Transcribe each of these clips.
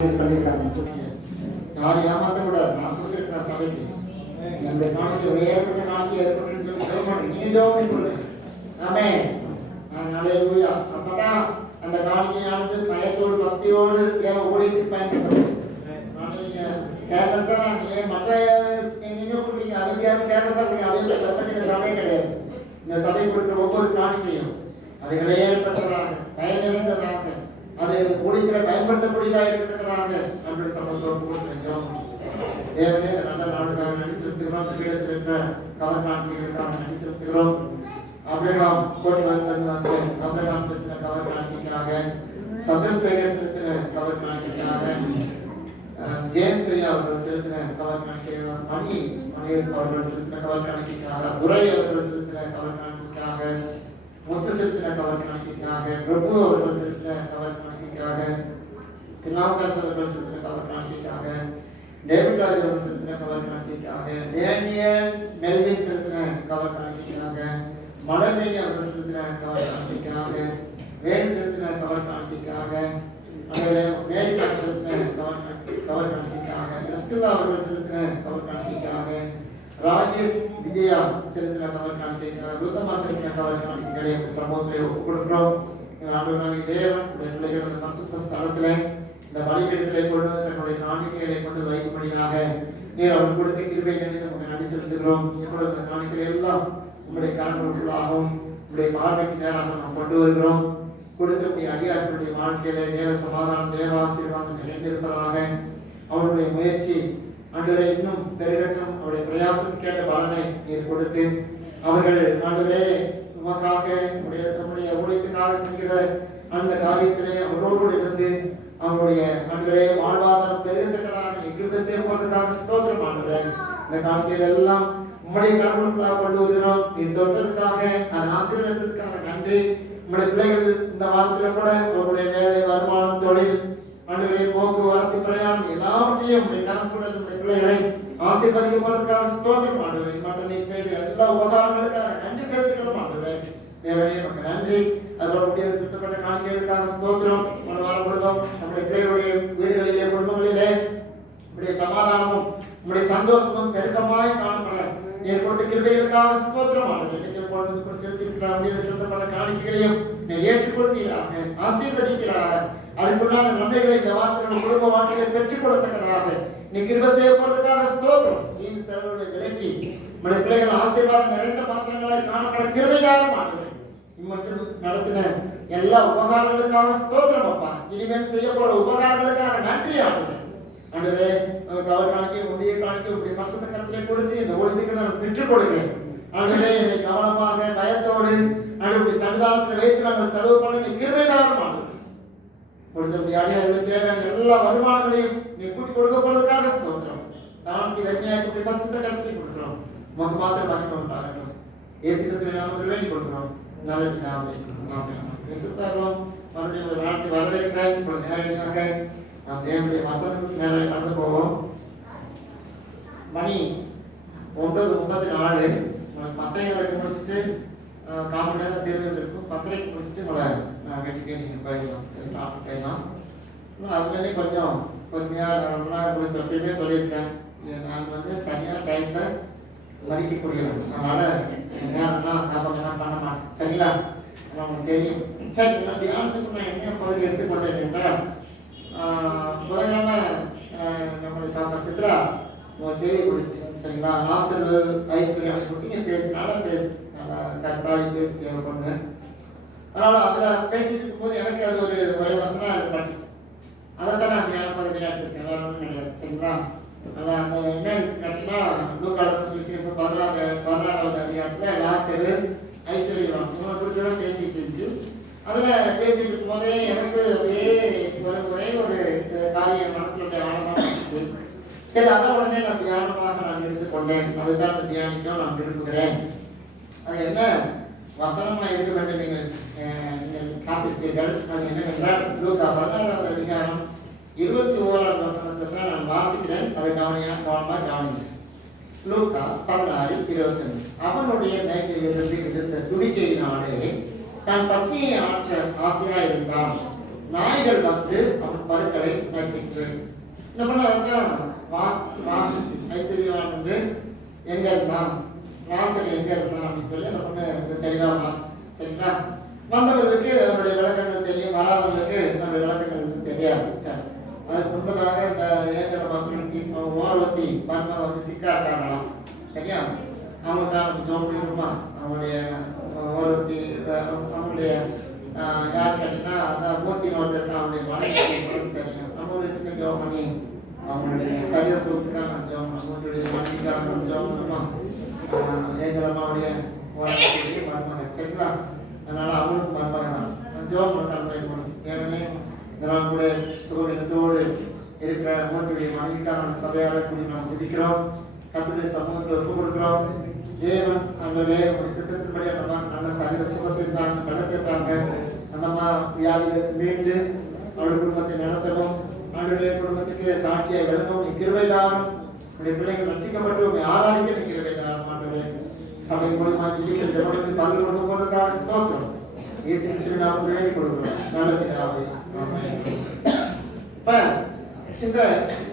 பண்ணியிருக்காங்க சூழ்நிலை யாரும் ஏமாத்த கூடாது. நான் கொடுத்துருக்கேன் சபைக்கு என்னுடைய காணிக்கை ஏற்பட்ட காணிக்கை ஏற்பட்டுன்னு சொல்லி ஜெபம் நீங்க ஜெபம் கொடுங்க. ஆமே அல்லேலூயா. அப்பதான் அந்த காணிக்கையானது பயத்தோடு பக்தியோடு தேவ ஊழியத்துக்கு பயன்படுத்தணும். நீங்க கேர்லஸா நீங்க மற்ற எங்கேயுமே கொடுப்பீங்க, அதுக்கு கேர்லஸா கொடுங்க. அதே சபை சபை கிடையாது. இந்த சபை கொடுக்குற ஒவ்வொரு காணிக்கையும் அது விலையேற்பட்டதாக பயன் நிறைந்ததாக அது ஊழியத்தில் பயன்படுத்தக்கூடியதாக இருக்கிறதாக நம்முடைய சமூகத்தோடு கொடுக்கிற ஜெபம். தேவனே இந்த நல்ல நாளுக்காக நன்றி செலுத்துகிறோம். அந்த பீடத்தில் இருக்கிற கவர் காணிக்கைகளுக்காக நன்றி செலுத்துகிறோம். அபிரகாம் கோடி வந்து அபிரகாம் செலுத்தின கவர் காணிக்கைக்காக, சந்திரசேகர் செலுத்தின கவர் காணிக்கைக்காக, ஜேம்ஸ் ஐயா அவர்கள் செலுத்தின கவர் காணிக்கைக்காக, மணி அவர்கள் செலுத்தின கவர் காணிக்கைக்காக, துரை அவர்கள் செலுத்தின கவர் காணிக்கைக்காக, முத்து செலுத்தின கவர் காணிக்கைக்காக, பிரபு அவர்கள் செலுத்தின கவர் காணிக்கைக்காக, திருநாவுக்கரசு அவர்கள் செலுத்தின கவர் காணிக்கைக்காக, டேவிட் ராஜ் அவர்கள் செலுத்தின கவர் காணிக்கைக்காக, டேனியல் மெல்வின் செலுத்தின கவர் காணிக்கைக்காக, மலர்மேனி அவர்கள் செலுத்தின கவர் காணிக்கைக்காக, வேறு செலுத்தின கவர் காணிக்கைக்காக, மேரிகான் செலுத்தின கவர் காணிக்கைக்காக, எஸ்கில்லா அவர்கள் செலுத்தின கவர் காணிக்கைக்காக, ராஜேஷ் விஜயா செலுத்தின கவர் காணிக்கைக்காக, ருத்தமா செலுத்தின கவர் காணிக்கைகளை சமூகத்திலே கொடுக்கிறோம். தேவன் பிள்ளைகள் அந்த பரிசுத்த ஸ்தலத்திலே இந்த பலிபீடத்திலே கொண்டு தன்னுடைய காணிக்கைகளை கொண்டு வைக்கும்படியாக நீர் அவன் கொடுத்த கிருபை நினைத்து நமக்கு நன்றி செலுத்துகிறோம். இப்பொழுது அந்த காணிக்கைகள் எல்லாம் உங்களுடைய கரங்களுக்குள்ளாகவும் உங்களுடைய பார்வைக்கு நேராக நாம் கொண்டு வருகிறோம். கொடுக்கக்கூடிய அடியார்களுடைய வாழ்க்கையில தேவ சமாதானம் தேவ ஆசீர்வாதம் நிறைந்திருப்பதாக அவருடைய முயற்சி ஆண்டவரை இன்னும் பெருகட்டும். அவருடைய பிரயாசத்துக்கேற்ற பலனை நீர் கொடுத்து அவர்கள் ஆண்டவரே உமக்காக நம்முடைய ஊழியத்துக்காக செய்கிற அந்த காரியத்திலே அவரோடு இருந்து அவருடைய ஆண்டவரே வாழ்வாதாரம் பெருகத்தக்கதாக கிருபை செய்வதற்காக ஸ்தோத்திரம். ஆண்டவரே இந்த காணிக்கைகள் எல்லாம் உம்முடைய கருணைக்குள்ளாக கொண்டு வருகிறோம். நீர் தொட்டதற்காக அந்த ஆசீர்வாதத்திற்காக நன்றி. உங்களுடைய பிள்ளைகள் இந்த வாரத்தில் கூட அவருடைய வேலை வருமானம் தொழில் ஆண்டவரே போக்குவரத்து பிரயாணம் எல்லாவற்றையும் உங்களுடைய கருணைக்குள்ள நம்முடைய பிள்ளைகளை ஆசீர்வதிக்க போறதுக்காக ஸ்தோத்திரம். ஆண்டவரே மற்றும் நீ செய்த எல்லா உபகாரங்களுக்காக நன்றி செலுத்துகிறோம். ஆண்டவரே தேவனே நமக்கு நன்றி. அதோடைய சுத்தப்பட்ட காணிக்கைகளுக்காக ஸ்தோத்திரம். வாரம் முழுதும் நம்முடைய பிள்ளைகளுடைய வீடுகளிலே குடும்பங்களிலே உங்களுடைய சமாதானமும் உங்களுடைய சந்தோஷமும் பெருக்கமாய் காணப்பட நீர் கொடுத்த கிருபைகளுக்காக ஸ்தோத்திரம். ஆண்டவரே செலுத்தப்பட்ட காணிக்கைகளையும் நீர் ஏற்றுக்கொள்வீராக ஆசீர்வதிக்கிறார். அதுக்குள்ளான நன்மைகளை இந்த வார்த்தைகள் குடும்ப வாழ்க்கையை பெற்றுக் கொடுத்ததாக நீ கிருபை செய்ய போறதுக்காக ஸ்தோத்திரம். நீ செலவுகளை விலக்கி நம்முடைய பிள்ளைகள் ஆசீர்வாதம் நிறைந்த பாத்திரங்களை காணப்பட கிருபையாக ஆண்டவரே இம்மட்டும் நடத்தின எல்லா உபகாரங்களுக்காக ஸ்தோத்திரம். அப்பா இனிமேல் செய்ய போற உபகாரங்களுக்காக நன்றி. ஆண்டவரே ஆண்டவரே கவர் காணிக்கை உடைய காணிக்கை உடைய கஷ்டத்தை கருத்திலே கொடுத்து இந்த ஒழுங்குக்கு நான் பெற்றுக் கொடுக்கிறேன். ஆண்டவரே இதை கவனமாக பயத்தோடு ஆண்டவருடைய சன்னிதானத்தில் வைத்து நாங்கள் செலவு பண்ண நீ கிருபைதாரம். ஆண்டவரே கொடுத்தபடி அடியார்களுக்கு தேவையான எல்லா வருமானங்களையும் நீ கூட்டி கொடுக்க போறதுக்காக ஸ்தோத்திரம். தானத்தை வெண்மையாக்கி பரிசுத்த கருத்திலே கொடுக்கிறோம். உமக்கு மாத்திரம் மகிமை உண்டாகட்டும். இயேசு கிறிஸ்துவின் நாமத்தில் வேண்டிக் கொள்கிறோம். நல்ல பிதாவே ஆமென். இயேசுதாரம் அவருடைய ஒரு வார்த்தை வரவேற்கிறேன். இப்பொழுது நேரடியாக நாம் தேவனுடைய வசனத்துக்கு நேராக கடந்து போவோம். மணி 9:34. மத்தைகளுக்கு முடிச்சுட்டு காமன் நேரம் திரும்பியிருக்கும். 10:30 முடிச்சுட்டு உங்களை நான் வீட்டுக்கே நீங்கள் போயிடலாம். சரி சாப்பிட்டு போயிடலாம். அதுமாதிரி கொஞ்சம் பொறுமையாக உங்களுக்கு எப்பயுமே சொல்லியிருக்கேன். நாங்கள் சரியான டைத்தை மதிக்கக்கூடியவங்க. அதனால் நேரம்லாம் ஞாபகம் பண்ண மாட்டேன். சரிங்களா? நமக்கு தெரியும். சரி நான் தியானத்துக்கு நான் என்ன பகுதி எடுத்துக்கொண்டேன் என்றால் முதலாம நம்மளுடைய பாப்பா சித்ரா செய்தி கொடுச்சு. சரிங்களா? லாஸ்டர் ஐஸ்வர்யம் கொடுத்தீங்க பேசு நல்லா பேசு நல்லா கரெக்டாக பேசி சேவை பண்ணு. அதனால் அதில் பேசிட்டு இருக்கும்போது எனக்கு அது ஒரு வசனம் அது பட்டுச்சு. அதை தான் நான் தியான பகுதியில் எடுத்திருக்கேன். வேறு ஒன்றும் கிடையாது. சரிங்களா? அதான் அந்த என்ன கேட்டீங்கன்னா லூக்காஸ் விசேஷம் 16வது அதிகாரத்தில் லாஸ்டர் ஐஸ்வர்யம் இவங்களை குறித்து தான் பேசிட்டு இருந்துச்சு. அதில் பேசிட்டு இருக்கும்போதே எனக்கு ஒரே ஒரு காரியம் மனசுல ஆழமாக இருந்துச்சு. சரி அதான் உடனே நான் தியானமாக நான் எடுத்துக்கொண்டேன். அதுதான் அந்த தியானிக்கும் நான் விரும்புகிறேன். அது என்ன வசனமாக இருக்கும் என்று நீங்கள் காத்திருப்பீர்கள். அது என்னவென்றால் லூக்கா 16வது அதிகாரம் 21வது வசனத்தை தான் நான் வாசிக்கிறேன். அதை கவனமாக கவனிக்கிறேன். லூக்கா 16:21. அவனுடைய மேய்க்கையிலிருந்து விழுந்த துணிக்கையினாலே தன் பசியை ஆற்ற ஆசையா இருந்தான். நாய்கள் வந்து அவன் பருக்களை நட்பிற்று. இந்த பண்ண வாசிச்சு ஐஸ்வர்யவான் வந்து எங்க இருந்தான், லாசர் எங்க இருந்தான் அப்படின்னு சொல்லி அந்த பொண்ணு தெளிவா வாசிச்சு. சரிங்களா? வந்தவர்களுக்கு நம்முடைய விளக்கங்கள் தெரியும், வராதவர்களுக்கு நம்முடைய விளக்கங்கள் தெரியாது. அதுக்கு முன்பதாக இந்த இளைஞர வாசல் ஓரவத்தி பர்மா வந்து சிக்கா இருக்காங்களாம். சரியா? அவங்களுக்காக நம்ம ஜோம் பண்ணிடுமா? அவங்களுடைய ஓரவத்தி அவங்களுடைய யார் கேட்டீங்கன்னா அந்த மூர்த்தின்னு ஒருத்தர் அவங்களுடைய மனைவி சரியா? நம்ம ஒரு சின்ன ஜோம் பண்ணி அவங்களுடைய சரீர சுகத்துக்காக ஜோம் அவங்களுடைய மனைவிக்காக நம்ம ஜோம் பண்ணுமா? ஏஞ்சலம்மாவுடைய ஓரவத்தி மருமகன். சரிங்களா? அதனால அவங்களுக்கு மருமகன் ஜோம் பண்ணுறாங்க. ஏன்னே இதனால் கூட சுகவினத்தோடு இருக்கிற மூன்றுடைய மனைவிக்காக நம்ம சபையாக கூடி நாம் ஜெபிக்கிறோம். கர்த்தருடைய சமூகத்தை ஒப்பு கொடுக்கிறோம். தேவன் அங்கே ஒரு சித்தத்தின்படி அந்த நல்ல சரீர சுகத்தை தாங்க, பலத்தை தாங்க, அந்த வியாதியில் மீண்டு அவருடைய குடும்பத்தை நடத்தவும், அவருடைய குடும்பத்துக்கு சாட்சியை விளங்கவும் கிருபைதாரும். உடைய பிள்ளைகள் ரசிக்கப்பட்டு ஆராதிக்க கிருபைதாரும். ஆண்டவரே சபை மூலமாக ஜெபிக்கிற ஜெபத்தில் பங்கு கொண்டு போவதற்காக ஸ்தோத்திரம். இயேசு கிறிஸ்துவின் நாமத்தில் வேண்டிக் கொடுக்கிறோம். நல்ல பிதாவே. ஆமென். இப்ப இந்த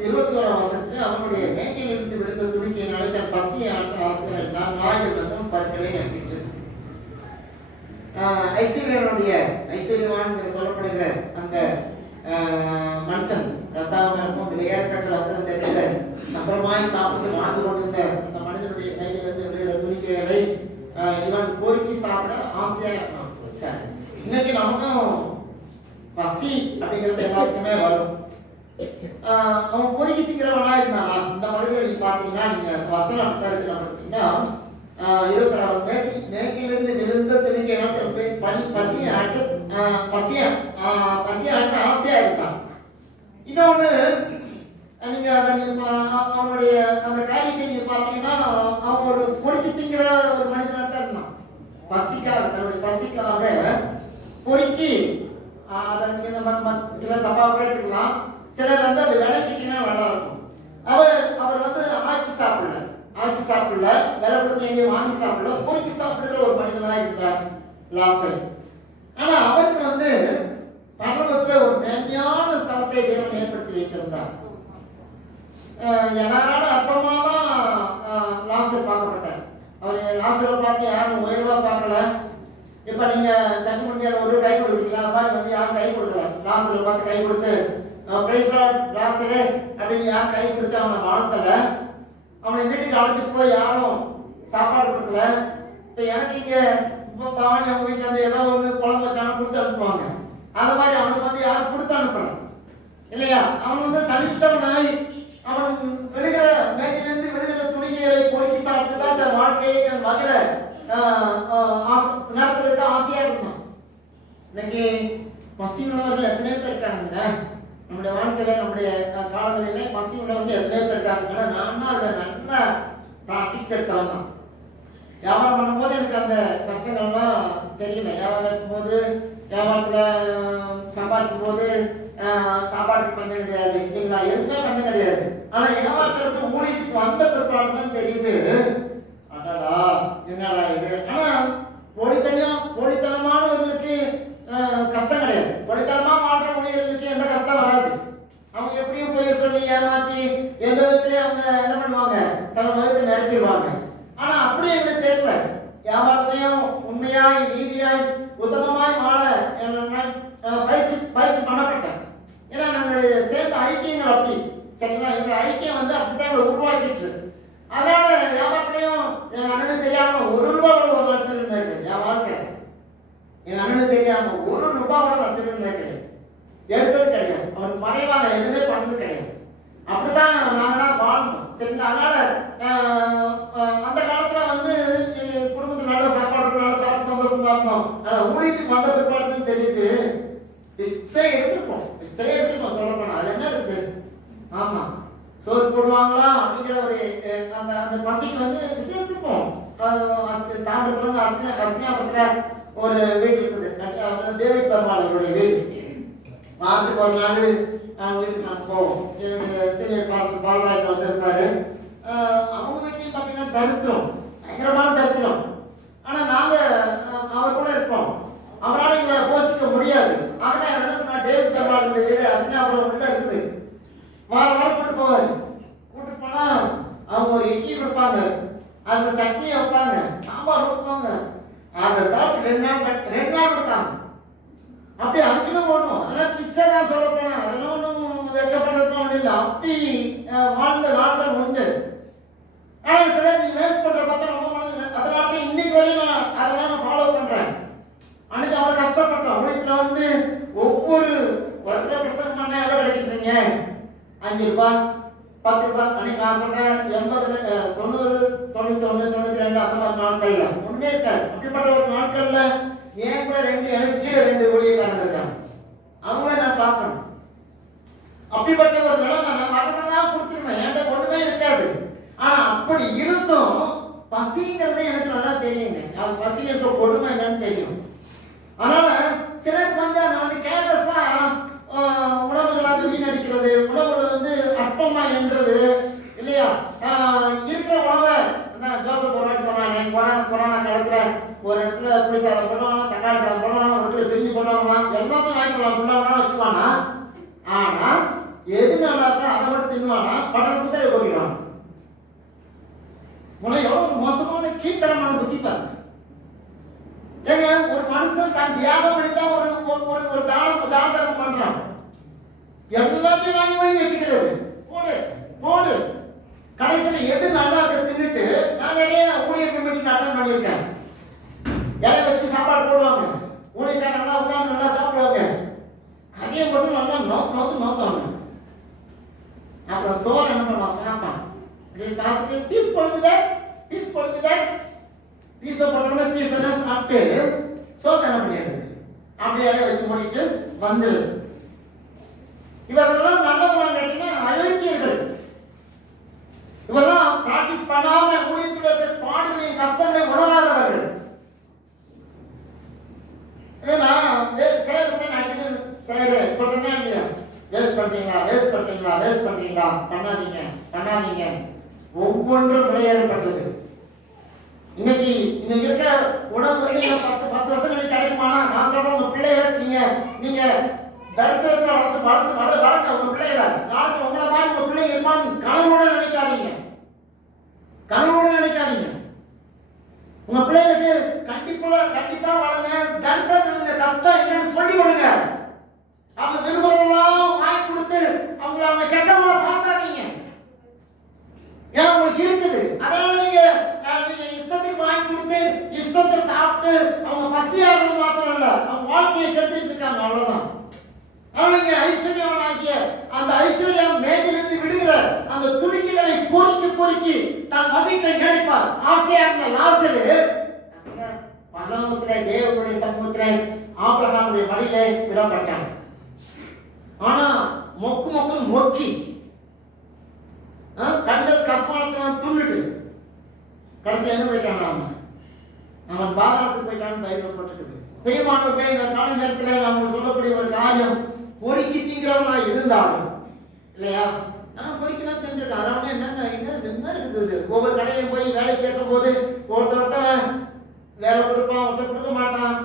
21ஆம் வசனத்தில் அவனுடைய மேய்க்கையிலிருந்து விழுந்த துணிக்கையினாலே தன் பசியை ஆற்ற ஆசையாயிருந்தான். வாயில் வந்து பற்களை நம்பிற்று. ஐஸ்வர்யவான் சொல்லப்படுகிற அந்த மனுஷன் ரத்தாவனமும் விளையாட்டு வஸ்திரம் தெரிந்த சம்பரமாய் சாப்பிட்டு வாழ்ந்து கொண்டிருந்த அந்த மனிதனுடைய கையிலிருந்து விழுகிற துணிக்கைகளை இவன் கோரிக்கை சாப்பிட ஆசையா இருந்தான். இன்னைக்கு நமக்கும் பசி அப்படிங்கிறது எல்லாருக்குமே வரும். அவன் பொறுக்கி திங்கிறவனா இருந்தானா? இந்த பகுதியில் பார்த்தீங்கன்னா நீங்க வசனம் அப்படிதான் இருக்கு. நம்ம பார்த்தீங்கன்னா 26 மேற்கிலிருந்து விழுந்த துணிக்கை பசியாட்டு ஆசையா இருந்தான். இன்னொன்னு நீங்க அவனுடைய அந்த காரியத்தை நீங்க பார்த்தீங்கன்னா அவன் ஒரு பொறுக்கி திங்கிற ஒரு மனிதனா தான் இருந்தான். பசிக்காக, தன்னுடைய பசிக்காக பொறுக்கி சிலர் தப்பா கேட்டுக்கலாம், சிலர் வந்து அது விலைக்கிட்டீங்கன்னா நல்லா இருக்கும். அவர் வந்து ஆக்கி சாப்பிடல, விலை கொடுத்து எங்கேயும் வாங்கி சாப்பிடல, பொறுக்கி சாப்பிடுற ஒரு மனிதனாக இருந்தார் லாசர். ஆனா அவருக்கு வந்து பரலோகத்துல ஒரு மேன்மையான ஸ்தலத்தை தேவன் ஏற்படுத்தி வைத்திருந்தார். எல்லாரோட அப்பமா தான் லாசர் பார்க்கப்பட்டார். அவர் லாசரை பார்த்து யாரும் உயர்வா பார்க்கல. இப்ப நீங்க சர்ச்சை முடிஞ்சால ஒரு கை கொடுப்பீங்களா? அந்த மாதிரி வந்து யாரும் கை கொடுக்கல. லாசரை பார்த்து கை கொடுத்து லாசரே அப்படின்னு யாரும் கை கொடுத்து அவனை வாழ்த்தல. அவனை வீட்டுக்கு அழைச்சிட்டு போய் யாரும் சாப்பாடு கொடுக்கல. இப்ப எனக்கு இங்க இப்போ பவானி அவங்க வீட்டுல இருந்து ஏதோ ஒரு குழம்பு வச்சாலும் கொடுத்து அனுப்புவாங்க. அது மாதிரி அவனுக்கு வந்து யாரும் கொடுத்து அனுப்பல இல்லையா? அவன் வந்து தனித்தவனாய் அவன் விழுகிற மேட்டிலிருந்து விழுகிற துணிகளை போய்க்கு சாப்பிட்டு தான் தன் வாழ்க்கையை தன் மகிழ நடப்பதற்கு ஆசையா இருந்தான். இன்னைக்கு பசி உணவர்கள் எத்தனையோ பேர் இருக்காங்க. நம்முடைய வாழ்க்கையில நம்முடைய காலங்களிலே பசி உணவர்கள் எத்தனையோ பேர் இருக்காங்க. நான் அதில் நல்ல ப்ராக்டிஸ் எடுத்தவன் தான். வியாபாரம் பண்ணும்போது எனக்கு அந்த கஷ்டங்கள்லாம் தெரியல. வியாபாரம் இருக்கும்போது, வியாபாரத்தில் சம்பாதிக்கும் போது சாப்பாட்டுக்கு பஞ்சம் கிடையாது இல்லைங்களா? எதுவுமே பஞ்சம் கிடையாது. ஆனா வியாபாரத்தை விட்டு ஊழியத்துக்கு வந்த பிற்பாடு தான் தெரியுது, அடாடா என்னடா இது. ஆனா போலித்தனமானவர்களுக்கு கஷ்டம் கிடையாது. போலித்தனமா மாற்ற ஊழியர்களுக்கு எந்த கஷ்டம் வராது. அவங்க எப்படியும் போய் சொல்லி ஏமாத்தி எந்த விதத்திலையும் அவங்க என்ன பண்ணுவாங்க, தங்கள் வயதை நிரப்பிடுவாங்க. ஆனா அப்படி எங்களுக்கு தெரியல. வியாபாரத்தையும் உண்மையாய் நீதியாய் உத்தமமாய் வாழ பயிற்சி பண்ணப்பட்டேன். ஏன்னா நம்மளுடைய சேர்ந்த ஐக்கியங்கள் அப்படி சரிங்களா? எங்களுடைய ஐக்கியம் வந்து அப்படித்தான் எங்களை உருவாக்கிட்டு. அதனால வியாபாரத்திலையும் என் அண்ணனுக்கு தெரியாம ₹1 ஒரு இடத்துல இருந்தேன். என் வாழ்க்கை என் அண்ணனுக்கு தெரியாம ₹1 நான் திருநெல் கிடையாது, எடுத்தது கிடையாது. அவன் மறைவான எதுவுமே பண்ணது கிடையாது. அப்படிதான் நாங்களாம் வாழ்ந்தோம் சரிங்களா? அதனால அந்த காலத்துல வந்து குடும்பத்துக்கு நல்ல சாப்பாடு, நல்ல சாப்பிட்டு சந்தோஷமா இருந்தோம். ஆனா ஊழியத்துக்கு வந்த பிற்பாடு தெரியுது, பிச்சை எடுத்துப்போம் சொல்ல போனா அது என்ன இருக்கு? ஆமா, சோறு போடுவாங்களா அப்படிங்கிற ஒரு அந்த பசிக்கு வந்து பிச்சை எடுத்துப்போம். தாண்டத்துல அஸ்தினாபுரத்துல ஒரு வீடு இருக்குது, டேவிட் பெருமாளுடைய வீடு. வாரத்துக்கு ஒரு நாள் அவங்க வீட்டுக்கு நாங்கள் போவோம். சீனியர் பாஸ்டர் பாலராஜ் வந்து இருப்பாரு. அவங்க வீட்லையும் பார்த்தீங்கன்னா தரித்திரம், பயங்கரமான தரித்திரம். ஆனால் நாங்கள் அவர் கூட இருப்போம். அவரால் எங்களை போஷிக்க முடியாது. ஆகவே நான் டேவிட் பெருமாளுடைய வீடு அஸ்தினாபுரம் வாரம் கூட்டு போவார். கூட்டு போனா அவங்க ஒரு இட்லி கொடுப்பாங்க, அந்த சட்னியை வைப்பாங்க, சாம்பார் ஊற்றுவாங்க. அதை சாப்பிட்டு 2 நாள் கொடுத்தாங்க. அப்படி அதுக்குன்னு ஓடும். அதெல்லாம் பிச்சை தான் சொல்ல போனா, அதெல்லாம் ஒன்றும் வைக்கப்படுறதுக்கு ஒன்றும் இல்லை. அப்படி வாழ்ந்த நாட்கள் உண்டு. ஆனால் சில நீ வேஸ்ட் பண்ற பார்த்தா ரொம்ப மனசு. அதனால இன்னைக்கு வரையும் அதெல்லாம் நான் ஃபாலோ பண்றேன். அன்னைக்கு அவ்வளோ கஷ்டப்பட்டோம். உலகத்தில் வந்து ஒவ்வொரு வருஷம் பிரசங்கம் பண்ண எவ்வளோ கிடைக்கிறீங்க? 5 ரூபாய், 10 ரூபாய். அன்னைக்கு நான் சொல்றேன் 80, 90, 91, 92 அந்த மாதிரி நாட்கள்ல ஒண்ணுமே இருக்காது. அப்படிப்பட்ட ஒரு நாட்கள்ல ஏன் கூட எனக்கு கீழே 2 ஊழியக்காரங்க இருக்காங்க. அவங்கள நான் பார்க்கணும். அப்படிப்பட்ட ஒரு நிலைமை நான் அதெல்லாம் கொடுத்துருவேன். என்கிட்ட ஒண்ணுமே இருக்காது. ஆனா அப்படி இருந்தும் பசிங்கிறது எனக்கு நல்லா தெரியுங்க. அது பசி இருக்க கொடுமை என்னன்னு தெரியும். அதனால சிலருக்கு வந்து அதை வந்து கேர்லெஸ்ஸா உணவுகளாக வீணடிக்கிறது, உணவுகள் வந்து அற்பமா என்றது இல்லையா? இருக்கிற உணவை ஜோசப் ஒரு மாதிரி சொன்னாங்க, கொரோனா காலத்துல ஒரு இடத்துல புளி சாதம் பண்ணுவாங்க, தக்காளி சாதம் பண்ணுவாங்க, ஒரு இடத்துல பிரிஞ்சு பண்ணுவாங்க, எல்லாத்தையும் வாங்கிக்கலாம், ஃபுல்லாக வச்சுக்குவானா. ஆனா எது நல்லா இருக்கோ அதை மட்டும் தின்னுவானா, படம் பேரை போடுவான். எவ்வளவு மோசமான கீழ்த்தரமான புத்தி பாருங்க. ஏங்க ஒரு மனுஷன் தான் தியாகம் பண்ணிதான் ஒரு தானம் பண்றான். எல்லாத்தையும் வாங்கி வச்சுக்கிறது, போடு. கடைசியில எது நல்லா இருக்கு தின்னுட்டு, நான் நிறைய ஊழியர் கமிட்டி அட்டன் பண்ணியிருக்கேன். இலை வச்சு சாப்பாடு போடுவாங்க, ஊழியர் நல்லா உட்காந்து நல்லா சாப்பிடுவாங்க, கரையை போட்டு நல்லா நோத்துவாங்க. அப்புறம் சோறு என்ன பண்ணுவாங்க, பார்ப்பான் பார்த்துட்டு பீஸ் போடுறதுல பீஸ் எல்லாம் சாப்பிட்டு சோறு என்ன பண்ணிடுறது, அப்படியே வச்சு மூடிட்டு வந்துரு. இவர்களெல்லாம் நல்லவங்க கேட்டீங்கன்னா அயோக்கியர்கள். இவரெல்லாம் பிராக்டிஸ் பண்ணாம ஊழியத்தில் இருக்கிற பாடுகளையும் கஷ்டங்களையும் உணராதவர்கள். சொல்றேன் இல்லையா, வேஸ்ட் பண்றீங்களா, பண்ணாதீங்க. ஒவ்வொன்றும் விளையாடப்பட்டது. இன்னைக்கு இருக்க உணவு வந்து 10 வருஷங்களுக்கு கிடைக்குமானா, நான் சொல்றேன் உங்க பிள்ளைகளை நீங்க தரித்திரத்தை வளர்க்க உங்க பிள்ளைகளை நாளைக்கு உங்களை மாதிரி உங்க பிள்ளைங்க இருப்பான்னு கனவோட நினைக்காதீங்க. உங்க பிள்ளைகளுக்கு கண்டிப்பா வளங்க. தரித்திரத்தில் கஷ்டம் என்னன்னு சொல்லி கொடுங்க. அவங்க விரும்புறதெல்லாம் வாங்கி கொடுத்து அவங்க கெட்டவங்கள பார்க்காதீங்க. ஏன்னா உங்களுக்கு இருக்குது. அதனால நீங்க இஷ்டத்துக்கு வாங்கி கொடுத்து இஷ்டத்தை சாப்பிட்டு அவங்க பசியாகிறது மாத்திரம் இல்ல, அவங்க வாழ்க்கையை கெடுத்துட்டு இருக்காங்க. அவ்வளவுதான். அவனுக்கு ஐஸ்வர்யவனாகிய அந்த ஐஸ்வர்யம் மேலிருந்து விடுகிற அந்த துணிக்கைகளை பொறுக்கி தன் மகிழ்ச்சியை கிடைப்பார். ஆசையா இருந்த லாசரு பரலோகத்திலே தேவனுடைய சமூகத்திலே ஆபிரகாமுடைய மடியிலே விடப்பட்டான். ஆனா மொக்கி கண்டது கஷ்டமானதெல்லாம் துண்ணுட்டு கடைசியில் எங்க போயிட்டான், அவன் பாதாளத்துக்கு போயிட்டான்னு பைபிள் போட்டுருக்குது. பிரியமானவர்களே, இந்த கால நேரத்தில் நம்ம சொல்லக்கூடிய ஒரு காரியம், பொறுக்கி திங்கிறவனா இருந்தாலும் இல்லையா, நான் பொறுக்கினா தெரிஞ்சிருக்கேன். அதனால என்ன இருக்குது, ஒவ்வொரு கடையிலையும் போய் வேலை கேட்கும் போது ஒருத்தன் வேலை கொடுப்பான், ஒருத்தர் கொடுக்க மாட்டான்.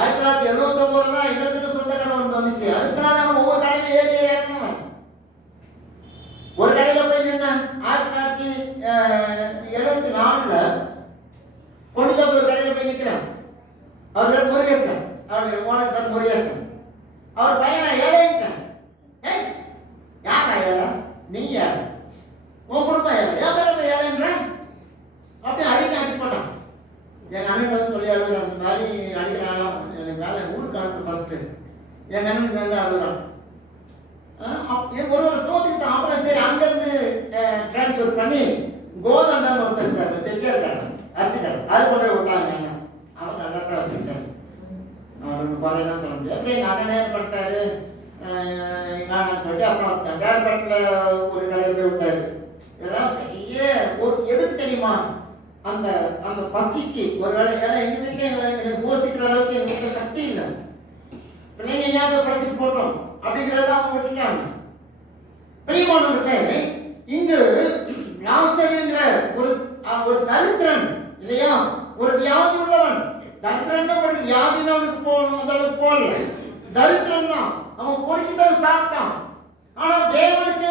1979 தான் எங்களுக்கு சொந்த கடை ஒன்று வந்துச்சு. அதுக்கான ஒவ்வொரு கடையில ஏறி இறங்கினவன். ஒரு கடையில போய் நின்ன 1974 கொண்டு ஒரு கடையில போய் நிற்கிறேன். அவர் பேர் முருகேசன், அவருடைய ஓனர் பேர் முருகேசன். அவர் பையனை ஏழைன்ட்டான். யாரா ஏழை, நீ யார், உன் குடும்பம் ஏழை, என் பேர ஏழைன்றான். அப்படியே அடிச்சு போட்டான். எங்க அண்ணன் சொல்லி அழுகுறான், அந்த மாதிரி அடிக்கிறான், எனக்கு வேலை ஊருக்கு அனுப்பு ஃபர்ஸ்ட். எங்க அண்ணன் சேர்ந்து அழுகுறான். ஒரு சோதிக்கு அப்புறம் சரி அங்கிருந்து டிரான்ஸ்ஃபர் பண்ணி கோதண்டான்னு ஒருத்தர் இருந்தார், செட்டியார் கடை, அரிசி கடை, அது கொண்டு விட்டாங்க. அவர் நல்லா தான் வச்சுக்கிட்டாரு. அவர் குறையெல்லாம் சொல்ல முடியாது. அப்படியே எங்கள் அண்ணனே பண்ணிட்டாரு நான் சொல்லிட்டு அப்புறம் டேர்பட்டில் ஒரு கடையில் போய் விட்டாரு. இதெல்லாம் பெரிய ஒரு எதுக்கு தெரியுமா, அந்த அந்த பசிக்கு ஒரு வேலை. ஏன்னா எங்கள் வீட்டில் எங்களுக்கு போசிக்கிற அளவுக்கு எங்களுக்கு சக்தி இல்லை. பிள்ளைங்க ஏன் படிச்சுட்டு போட்டோம் அப்படிங்கிறத அவங்க விட்டுட்டாங்க. பிரியமானவர்களே, இங்கு லாசருங்கிற ஒரு தரித்திரன் இல்லையா, ஒரு வியாதி உள்ளவன். தரித்திரன் தான் வியாதினவனுக்கு போகணும், அந்த அளவுக்கு போகல. தரித்திரன் தான், அவன் பொறுக்கிதான் சாப்பிட்டான். ஆனா தேவனுக்கு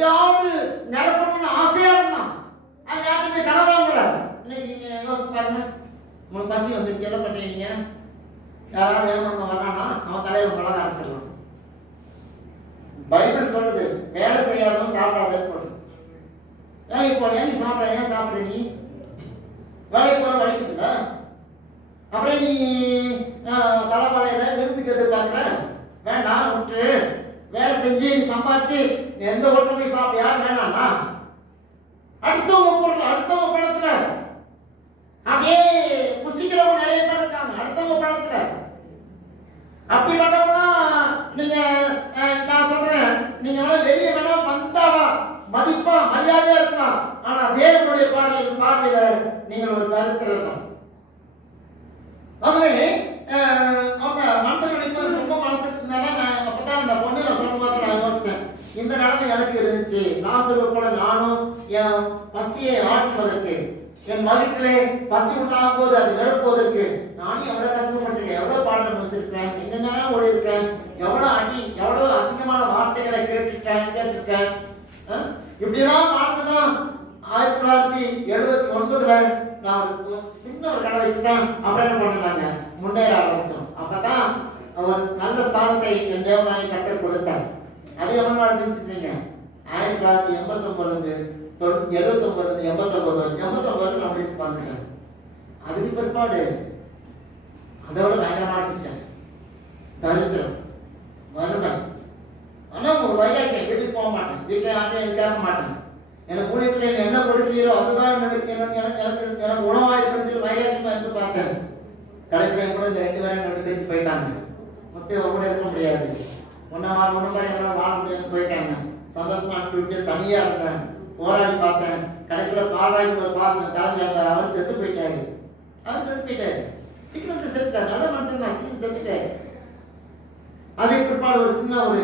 எப்படியாவது நிரப்பணும்னு ஆசையா இருந்தான். அது யாருமே கடவாங்கல. இன்னைக்கு நீங்க யோசிச்சு பாருங்க, உங்களுக்கு பசி வந்துச்சு, என்ன பண்ணுறீங்க? யாராவது ஏமாங்க வரானா அவன் தலையில மிளகா அரைச்சிடலாம். பைபிள் சொல்லுது வேலை செய்யாதவன் சாப்பிடாதன்னு போடு. வேலைக்கு போறியா? நீ சாப்பிட ஏன் சாப்பிட்ற? நீ வேலைக்கு போற வலிக்குதுல்ல, அப்புறம் நீ தலைமலையில விருந்துக்கு எதிர்பார்க்கற வேண்டாம், விட்டு வேலை செஞ்சு நீ சம்பாதிச்சு எந்த ஹோட்டல் போய் சாப்பிட யார் வேணாம்னா? அடுத்தவங்க பொருள் அடுத்தவங்க பணத்துல அப்படியே புசிக்கிறவங்க நிறைய பேர் இருக்காங்க. அடுத்தவங்க பணத்துல அப்படிப்பட்டவனா நீங்க, நான் சொல்றேன், நீங்க வெளியே வேணா வந்தாவா மதிப்பா மரியாதையா இருக்கலாம், ஆனா தேவனுடைய பார்வையில நீங்கள் ஒரு தரித்திரர் தான். ஆகவே அவங்க மனசு நினைப்பது ரொம்ப மனசுக்கு இருந்தாலும் நான் அப்பதான் அந்த பொண்ணு நான் சொல்லும் போது நான் யோசித்தேன், இந்த நிலைமை எனக்கு இருந்துச்சு. லாசரு போல நானும் என் பசியை ஆற்றுவதற்கு, என் மகிழ்ச்சியிலே பசி உண்டாகும் போது அதை நிரப்புவதற்கு நானும் எவ்வளவு கஷ்டப்பட்டிருக்கேன், எவ்வளவு பாடம் வச்சிருக்கேன், எங்கெல்லாம் ஓடி இருக்கேன், எவ்வளவு அடி, எவ்வளவு அசிங்கமான வார்த்தைகளை கேட்டிருக்கேன். இப்படிலாம் வாழ்ந்துதான் 1979 நான் சின்ன ஒரு கடை வச்சுதான் அப்புறம் என்ன பண்ணலாங்க முன்னேற ஆரம்பிச்சோம். அப்பதான் அவர் நல்ல ஸ்தானத்தை என் தேவனாய் கட்டர் கொடுத்தார். அது எவ்வளவு நாள் இருந்துச்சுட்டீங்க? 1989 89 நான் போய் பார்த்துட்டேன். அதுக்கு பிற்பாடு அதோட பயங்கரமான பிச்சை, தரித்திரம், வறுமை. ஆனா ஒரு வைராக்கியம், வீட்டுக்கு போக மாட்டேன், வீட்டில் யாரையும் கேட்க மாட்டேன். எனக்கு ஊழியத்தில் என்ன கொடுக்கிறீரோ அதுதான் எனக்கு உணவாயிருக்குன்னு சொல்லி வைராக்கியமா எடுத்து பார்த்தேன். கடைசியில் கூட இந்த 2 பேரும் நட்டு கழிச்சு போயிட்டாங்க. மொத்தம் கூட இருக்க முடியாது, ஒன்றை மாதிரி எல்லாம் வாழ முடியாது, போயிட்டாங்க. சந்தோஷமா விட்டு தனியா இருந்தேன், போராடி பார்த்தேன். கடைசியில் பாராய்க்கு ஒரு பாசன தலைமை இருந்தார், அவர் செத்து போயிட்டாரு. சிக்கனத்தை செத்துட்டார், நல்ல மனுஷன் தான், சிக்கன் செத்துட்டாரு. அதுக்கு பிற்பாடு ஒரு சின்ன ஒரு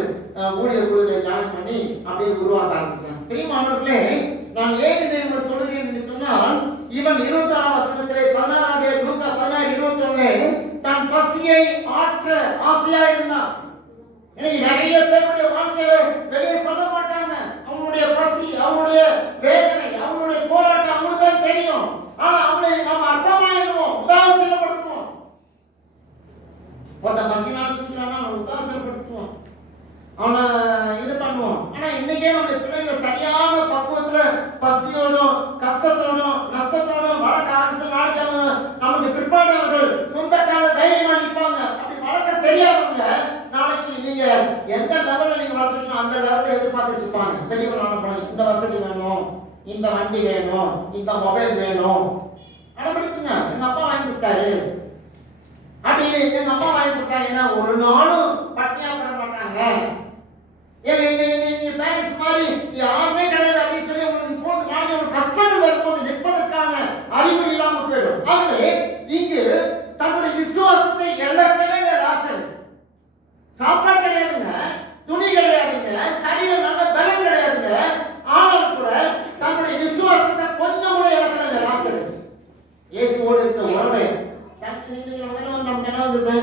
ஊழியர் குழுவை ஜாயின் பண்ணி அப்படியே உருவாக்க ஆரம்பிச்சேன். பிரியமானவர்களே, நான் ஏன் இதை சொல்கிறேன் என்று சொன்னால், இவன் 26ஆம் வசனத்திலே 16 தன் பசியை ஆற்ற ஆசையா இருந்தான். இன்னைக்கு நிறைய பேருடைய வாழ்க்கையில வெளியே சொல்ல மாட்டாங்க. அவங்களுடைய பசி, அவங்களுடைய வேதனை, அவங்களுடைய போராட்டம் அவங்களுக்கு தான் தெரியும். ஆனா அவங்களை நாம் அர்த்தமாயிடுவோம், உதாசீனப்படுத்துவோம். ஒருத்த பசினால தூக்கினானா அவனை உதாசீனப்படுத்துவோம், அவனை இது பண்ணுவோம். ஆனா இன்னைக்கே நம்ம பிள்ளைங்க சரியான பக்குவத்துல பசியோடும் கஷ்டத்தோடும் நஷ்டத்தோடும் வளர்க்க ஆரம்பிச்சு நாளைக்கு நமக்கு பிற்பாடு அவர்கள் சொந்த கால தைரியமா நிற்பாங்க. அப்படி வளர்க்க தெரியாதவங்க நாளைக்கு நீங்க எந்த லெவல்ல நீங்க வளர்த்துக்கணும் அந்த லெவல்ல எதிர்பார்த்துட்டு இருப்பாங்க. தெரியவங்க இந்த வசதி வேணும், இந்த வண்டி வேணும், இந்த மொபைல் வேணும், அடம்பிடிப்புங்க. எங்க அப்பா வாங்கி கொடுத்தாரு, அப்படி எங்க அம்மா வாங்கி கொடுத்தாங்கன்னா ஒரு நாளும் பட்டினியா பண்ண மாட்டாங்க. எங்க பேரண்ட்ஸ் மாதிரி யாருமே கிடையாது அப்படின்னு சொல்லி உங்களுக்கு போது நாளைக்கு ஒரு கஷ்டங்கள் வரும்போது நிற்பதற்கான அறிவு இல்லாம போயிடும். ஆகவே இங்கு தன்னுடைய விசுவாசத்தை இழக்கவே இல்லை ராசன். சாப்பாடு கிடையாதுங்க, துணி கிடையாதுங்க, சரீரம் நல்ல பலம் கிடையாதுங்க, ஆனால் கூட தன்னுடைய விசுவாசத்தை கொஞ்சம் கூட இழக்கல ராசன். இயேசுவோடு இருக்க உறவை நமக்கு என்ன வந்தது?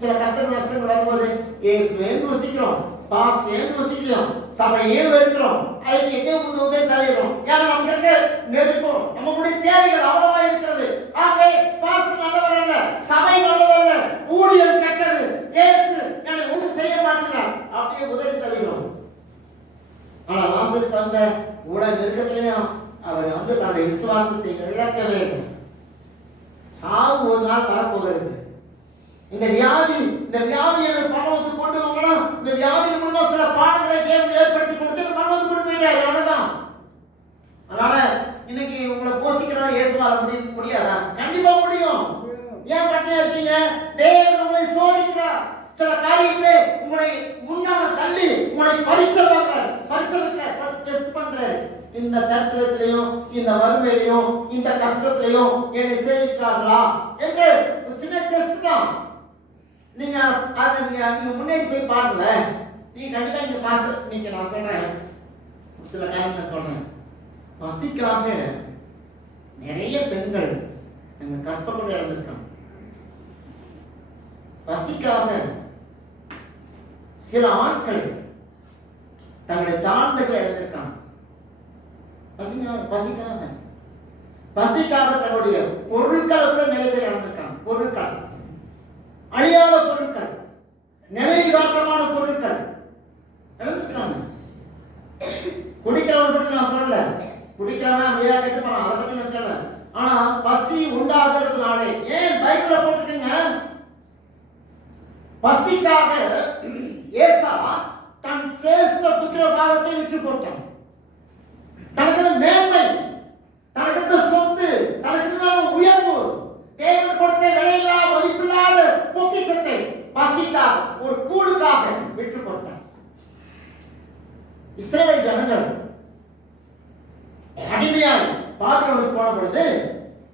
சில கஷ்டங்கள் வரும்போது இயேசுவே ருசிக்கிறோம், பாஸ்வே ருசிக்கிறோம், சபையே இருக்கிறோம், அதுக்கு எங்கே உதவி தலையிடும். ஏன்னா நமக்கு இருக்க நெருக்கம், நம்மளுடைய தேவைகள் அவ்வளவா இருக்கிறது. ஆகவே பாஸ் நல்லவர் அல்ல, சபை நல்லதல்ல, ஊழியர் கெட்டது, இயேசு என்னை ஒன்றும் செய்ய மாட்டேன், அப்படியே உதவி தலையிடும். ஆனா லாசருக்கு வந்த உடல் நெருக்கத்திலையும் அவர் தன்னுடைய விசுவாசத்தை இழக்கவே இல்லை. சாவு ஒரு நாள் வரப்போகிறது. இந்த வியாதி எனக்கு பணவத்து கொண்டு வாங்கணும், இந்த வியாதியின் மூலமா சில பாடங்களை தேவன் ஏற்படுத்தி கொடுத்து பணவத்து கொண்டு போயிட்டாரு, அவ்வளவுதான். அதனால இன்னைக்கு உங்களை போஷிக்கிறதா இயேசுவால முடியாதா? கண்டிப்பா முடியும். ஏன் பட்டியா இருக்கீங்க? தேவன் உங்களை சோதிக்கிறார். சில காரியத்திலே உங்களை முன்னால தள்ளி உங்களை பரீட்சை டெஸ்ட் பண்றாரு. இந்த தரித்திரத்திலையும் இந்த வறுமையிலையும் இந்த கஷ்டத்திலையும் என்னை சேவிக்கிறார்களா என்று சின்ன டெஸ்ட் தான். நீங்க முன்னேறி போய் பாருங்க. நீ கண்டிப்பா இந்த பாச நீங்க நான் சொல்றேன், சில காரணம் சொல்றேன். பசிக்காக நிறைய பெண்கள் எங்க கற்பனை இழந்திருக்காங்க. பசிக்காக சில ஆட்கள் தங்களுடைய தாழ்ந்துகளை இழந்திருக்காங்க. பசிக்காக தன்னுடைய பொருட்களை கூட நிறைய பேர் இழந்திருக்காங்க. பொருட்கள், அழியாத பொருட்கள், நிலைகாத்தமான பொருட்கள் இழந்திருக்காங்க. குடிக்கிறவன் பற்றி நான் சொல்லல, குடிக்கிறவன் அப்படியா கெட்டு போறான், அதை பத்தி நான் சொல்லல. ஆனா பசி உண்டாகிறதுனாலே ஏன் பைபிள்ல போட்டுருக்கீங்க, பசிக்காக ஏசா தன் சேஷ்ட புத்திர பாகத்தை விற்று போட்டான். தனக்கு மேன்மை, தனக்கு சொத்து, தனக்கு உயர்வு, தேவன் கொடுத்த விலையில்லா மதிப்பில்லாத பொக்கிஷத்தை பசிக்காக, ஒரு கூடுக்காக விற்று போட்டான். இஸ்ரவேல் ஜனங்கள் அடிமையாய் பாபிலோனுக்கு போன பொழுது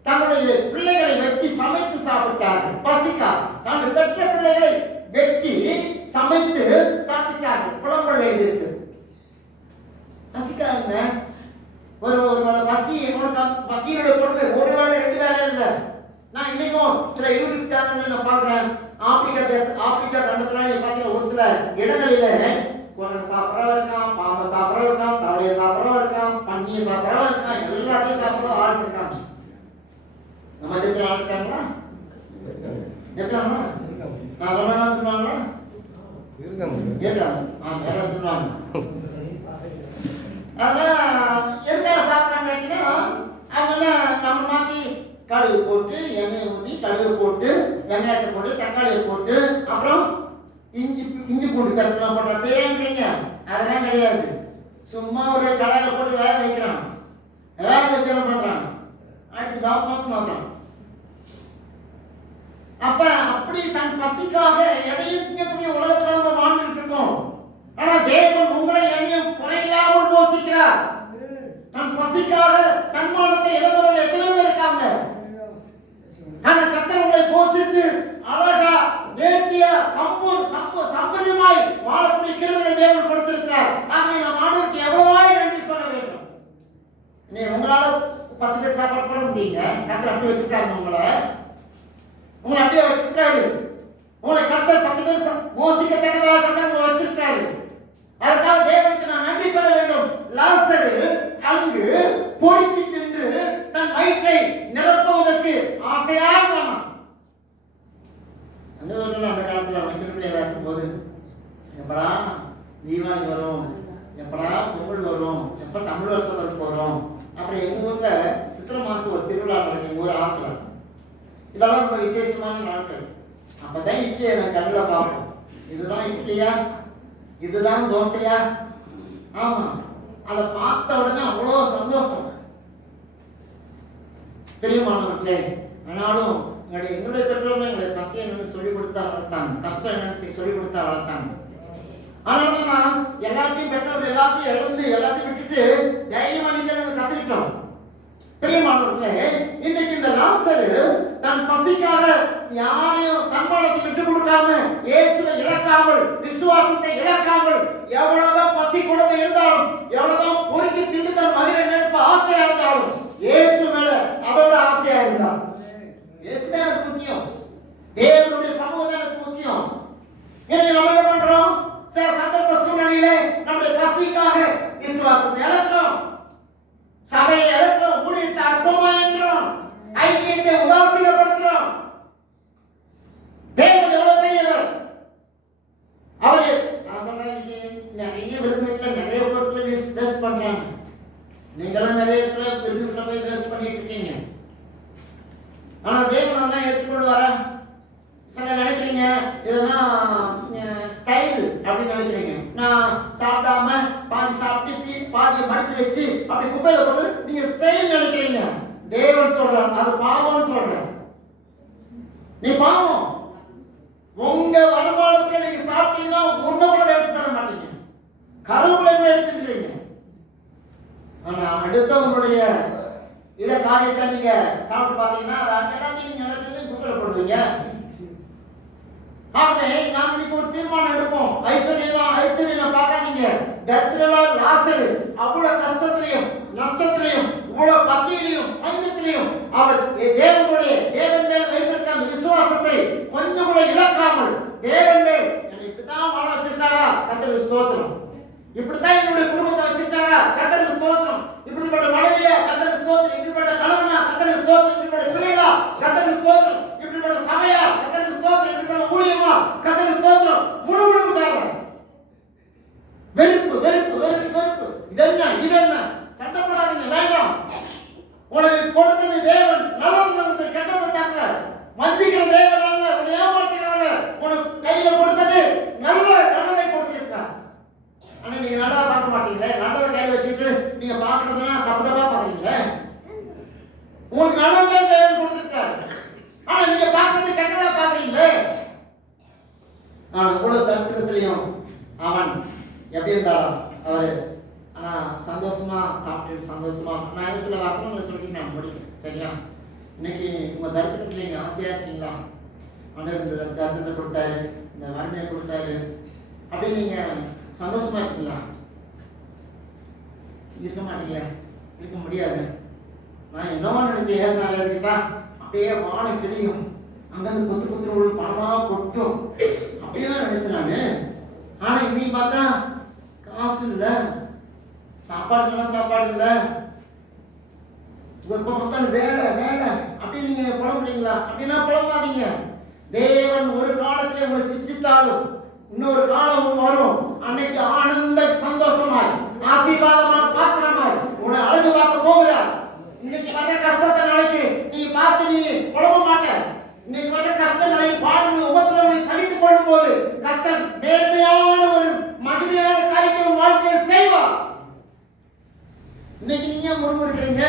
தங்களுடைய பிள்ளைகளை வெட்டி சமைத்து சாப்பிட்டார்கள். பசிக்காக தங்கள் பெற்ற பிள்ளைகளை வெட்டி சமைத்து சாப்பிட்டார்கள். புலம்பல் எழுதியிருக்கு. பசிக்காக ஒரு பசியோட பொருள் ஒரு வேளை 2 வேலை இல்லை. நான் இன்னைக்கும் சில யூடியூப் சேனல்ல நான் பார்க்கிறேன். ஆப்பிரிக்கா கண்டத்துல பார்த்தீங்கன்னா ஒரு சில இடங்களில குரங்கு சாப்பிட்றவா இருக்கான், பாம்பை சாப்பிட்றவா இருக்கான், தவளையை சாப்பிட்றவா இருக்கான், பன்னியை சாப்பிட்றவா இருக்கான், எல்லாத்தையும் சாப்பிட்றவா ஆள் இருக்காங்க. நம்ம சர்ச்சில் ஆள் இருக்காங்களா? இருக்காங்களா? நான் சொன்னா சொல்லுவாங்களா? இருக்காங்க. வேற சொல்லுவாங்க. அதெல்லாம் எதுக்காக சாப்பிட்றாங்க அப்படின்னா, அவங்க நம்ம மாற்றி கடுகு போட்டு, எண்ணெயை ஊற்றி, கடுகு போட்டு, வெங்காயத்தை போட்டு, தக்காளியை போட்டு, அப்புறம் இஞ்சி பூண்டு பேஸ்ட்லாம் போட்டா செய்யறீங்க. அதெல்லாம் கிடையாது. சும்மா ஒரு கடாயில போட்டு வேக வைக்கிறான், வேக வச்சு என்ன பண்றான், அடிச்சு நோக்கம். அப்ப அப்படி தன் பசிக்காக எதையும் திங்கக்கூடிய உலகத்துல நம்ம வாழ்ந்துட்டு இருக்கோம். ஆனா தேவன் உங்களை எதையும் குறையில்லாமல் போஷிக்கிறார். தன் பசிக்காக தன்மானத்தை இழந்தவர்கள் எத்தனை பேர் இருக்காங்க. ஆனா கர்த்தர் உங்களை போஷித்து அழகா நேர்த்தியா சம்பூர்ணமாய் வாழக்கூடிய கிருபையை தேவன் கொடுத்திருக்கிறார். ஆகவே நாம் ஆண்டவருக்கு எவ்வளவாய் நன்றி சொல்ல வேண்டும். நீ உங்களால 10 பேர் சாப்பாடு போட முடியுங்க. கர்த்தர் அப்படி வச்சிருக்காரு, உங்களை அப்படியே வச்சிருக்காரு. உங்களை கர்த்தர் 10 பேர் போஷிக்கத்தக்கதாக கர்த்தர் உங்களை வச்சிருக்காரு. அதுக்காக தேவனுக்கு நான் நன்றி சொல்ல வேண்டும். லாசரு அங்கு பொறுக்கி தின்று தன் வயிற்றை நிரப்புவதற்கு ஆசையா இருந்தான். அந்த காலத்துல அமைச்சர் பிள்ளைகளா இருக்கும்போது எப்படா தீபாவளி வரும், எப்படா பொங்கல் வரும், எப்ப தமிழ் வருஷம் போறோம். அப்புறம் எங்க ஊர்ல சித்திரை மாசம் ஒரு திருவிழா நடக்கும். எங்க ஊர் ஆத்துல இதெல்லாம் ரொம்ப விசேஷமான நாட்கள். அப்பதான் இட்லியை நான் கண்ணில் பார்ப்போம். இதுதான் இட்லியா, இதுதான் தோசையா? ஆமா, அதை பார்த்த உடனே அவ்வளோ சந்தோஷம். பெரியமானவர்களே, ஆனாலும் எங்களுடைய பெற்றோர்கள் எங்களை பசி என்னன்னு சொல்லிக் கொடுத்தா வளர்த்தாங்க, கஷ்டம் என்னன்னு சொல்லிக் கொடுத்தா வளர்த்தாங்க. அதனாலதான் நான் எல்லாத்தையும் பெற்றோர்கள் எல்லாத்தையும் இழந்து எல்லாத்தையும் விட்டுட்டு தைரியமா கத்துக்கிட்டோம். பெரியமானவர்களே, இன்னைக்கு இந்த லாசரு தன் பசிக்காக யாரையும் தன்மானத்தை விட்டுக் கொடுக்காம, இயேசுவை இழக்காமல், விசுவாசத்தை இழக்காமல், எவ்வளவுதான் பசி கொடுமை இருந்தாலும், எவ்வளவுதான் பொறுக்கி திண்டு தன் மகிழ நினைப்ப ஆசையா இருந்தாலும், இயேசு மேல அதோட ஆசையா இருந்தார். இயேசுதான் எனக்கு முக்கியம், தேவனுடைய சமூகம் தான் எனக்கு முக்கியம். இன்னைக்கு நம்ம என்ன பண்றோம்? சில சந்தர்ப்ப சூழ்நிலையில நம்முடைய பசிக்காக விசுவாசத்தை இழக்கிறோம், சபையை இழக்கிறோம், ஊழியத்தை அற்பமா என்றோம், ஐக்கியத்தை உதாசீனப்படுத்துறோம். தேவன் எவ்வளவு பெரியவர்! அவரு நான் சொல்றேன், நிறைய விருது வீட்டுல நிறைய பொருட்களை வேஸ்ட் பண்றாங்க. நீங்களாம் நிறைய இடத்துல விருது வீட்டுல போய் வேஸ்ட் பண்ணிட்டு இருக்கீங்க. ஆனா தேவன் எடுத்துக்கொண்டு வர சில நினைக்கிறீங்க இதெல்லாம் ஸ்டைல் அப்படின்னு நினைக்கிறீங்க. நான் சாப்பிடாம பாதி சாப்பிட்டு பாதியை மடிச்சு வச்சு அப்படி குப்பையில போது நீங்க ஸ்டைல் நினைக்கிறீங்க. தேவன் சொல்றான் அது பாவம்னு சொல்றேன். நீ பாவம். உங்க வருமானத்தை நீங்க சாப்பிட்டீங்கன்னா ஒண்ணு கூட வேஸ்ட் பண்ண மாட்டீங்க, கருவேப்பிலை கூட எடுத்துக்கிறீங்க. ஆனா அடுத்தவங்களுடைய இத காரியத்தை நீங்க சாப்பிட்டு பாத்தீங்கன்னா அது எல்லாத்தையும் நீங்க எல்லாத்தையும் குப்பையில போடுவீங்க. ஆகவே நாம் இன்னைக்கு ஒரு தீர்மானம் எடுப்போம். ஐஸ்வர்யம் பார்க்காதீங்க. தரித்திரலா லாசரு அவ்வளவு கஷ்டத்திலையும் நஷ்டத்திலையும் இவ்வளவு பசியிலையும் பஞ்சத்திலையும் அவர் தேவன் மேல் வைத்திருக்க விசுவாசத்தை கொஞ்சம் கூட இழக்காமல், தேவன் மேல் என்னை இப்படித்தான் வாழ வச்சிருக்காரா கர்த்தருக்கு ஸ்தோத்திரம், இப்படித்தான் என்னுடைய குடும்பத்தை வச்சிருக்காரா கர்த்தருக்கு ஸ்தோத்திரம், இப்படிப்பட்ட இவ்வளவு தரித்திரத்திலையும் அவன் எப்படி இருந்தாராம் அவரு. ஆனா சந்தோஷமா சாப்பிட்டு சந்தோஷமா. நான் சில வசனங்களை சொல்லிட்டு நான் முடிக்கிறேன், சரியா? இன்னைக்கு உங்க தரித்திரத்துல நீங்க ஆசையா இருக்கீங்களா? ஆண்டவர் இந்த தரித்திரத்தை கொடுத்தாரு, இந்த வறுமையை கொடுத்தாரு அப்படின்னு நீங்க சந்தோஷமா இருக்கீங்களா? இருக்க மாட்டீங்களா? இருக்க முடியாது. நான் என்னவா நினைச்சேன், ஏசால இருக்கா அப்படியே வானம் கிளியும், அங்கிருந்து கொத்து கொத்து பணமா கொட்டும் அப்படிதான் நினைச்சேன் நானு. ஆனா இன்னைக்கு பார்த்தா காசு இல்லை, சாப்பாடு இல்லை, வேலை வேலை அப்படின்னு நீங்க புலம்புறீங்களா? அப்படின்னா புலம்பாதீங்க. தேவன் ஒரு காலத்திலே உங்களை சிச்சித்தாலும் இன்னொரு காலம் வரும், அன்னைக்கு ஆனந்த சந்தோஷமாய் ஆசீர்வாதமான பாத்திரமாய் உன்னை அழகு பார்க்க போகிறார். இன்னைக்கு வர கஷ்டத்தை நாளைக்கு நீ பார்த்து நீ புலம்ப மாட்ட. இன்னைக்கு வர கஷ்டங்களை பாடுங்க உபத்திரங்களை சகித்துக் கொள்ளும் போது கர்த்தர் மேன்மையான ஒரு மகிமையான காரியத்தை வாழ்க்கையை செய்வார். இன்னைக்கு நீங்க முறுமுறுக்கிறீங்க,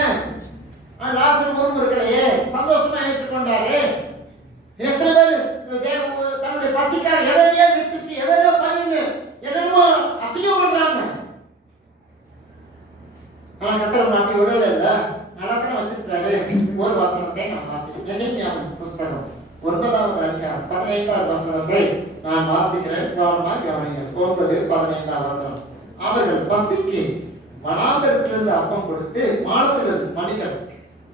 லாசர் முறுமுறுக்கலையே, சந்தோஷமா ஏற்றுக்கொண்டாரு. எத்தனை பேர் தன்னுடைய பசிக்காக எதையே வித்துட்டு எதையோ பண்ணிட்டு என்னமோ அசிங்கம் பண்றாங்க. ஆனா கர்த்தர் அப்படி விடல இல்ல, நடக்கணும் வச்சிருக்காரு. ஒரு வசனத்தை நான் வாசிக்கிறேன். எரேமியாவின் புஸ்தகம் 9வது அதிகாரம் 15வது வசனத்தை நான் வாசிக்கிறேன். கவனமா கவனிங்க. 9:15 வசனம். அவர்கள் பசிக்கு வனாந்தரத்திலிருந்து அப்பம் கொடுத்து வானத்திலிருந்து மன்னிக்கணும்.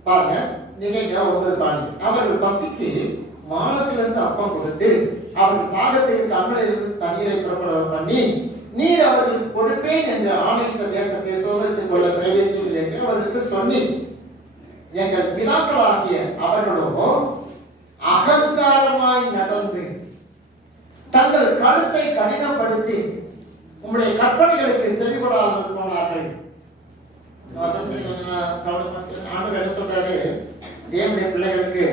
பாருங்க, நீங்க 9 பாருங்க. அவர்கள் பசிக்கு வானத்திலிருந்து அப்பம் கொடுத்து அவர்கள் தாகத்துக்கு கண்மலையிலிருந்து தண்ணீரை புறப்பட பண்ணி நீர் அவர்களுக்கு கொடுப்பேன் என்று ஆணையிட்ட தேசத்தை சோதரித்துக் கொள்ள பிரவேசிங்கள் என்று அவர்களுக்கு சொல்லி, எங்கள் பிதாக்களாகிய அவர்களோ அகங்காரமாய் நடந்து தங்கள் கழுத்தை கடினப்படுத்தி உங்களுடைய கற்பனைகளுக்கு செவிகொடாமல் போனார்கள். ஆண்டவர் என்ன சொல்றாரு? தேவனுடைய பிள்ளைகளுக்கு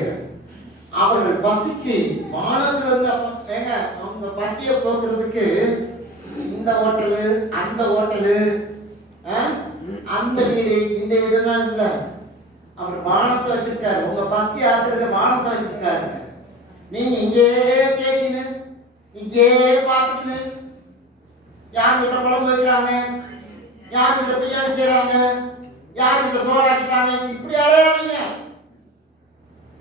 அவர்கள் பசிக்கு வானத்திலிருந்து அவங்க பசியை போக்குறதுக்கு இந்த ஹோட்டலு அந்த ஹோட்டலு அந்த வீடு இந்த வீடுலாம் இல்ல, அவர் வானத்தை வச்சிருக்காரு. உங்க பசி ஆத்திர வானத்தை வச்சிருக்காரு. நீங்க இங்கே தேடின்னு இங்கே பார்த்துக்கின்னு யார் கிட்ட குழம்பு வைக்கிறாங்க, யார் கிட்ட பிரியாணி செய்யறாங்க, யார் கிட்ட சோறாக்கிட்டாங்க, இப்படி அழையாதீங்க.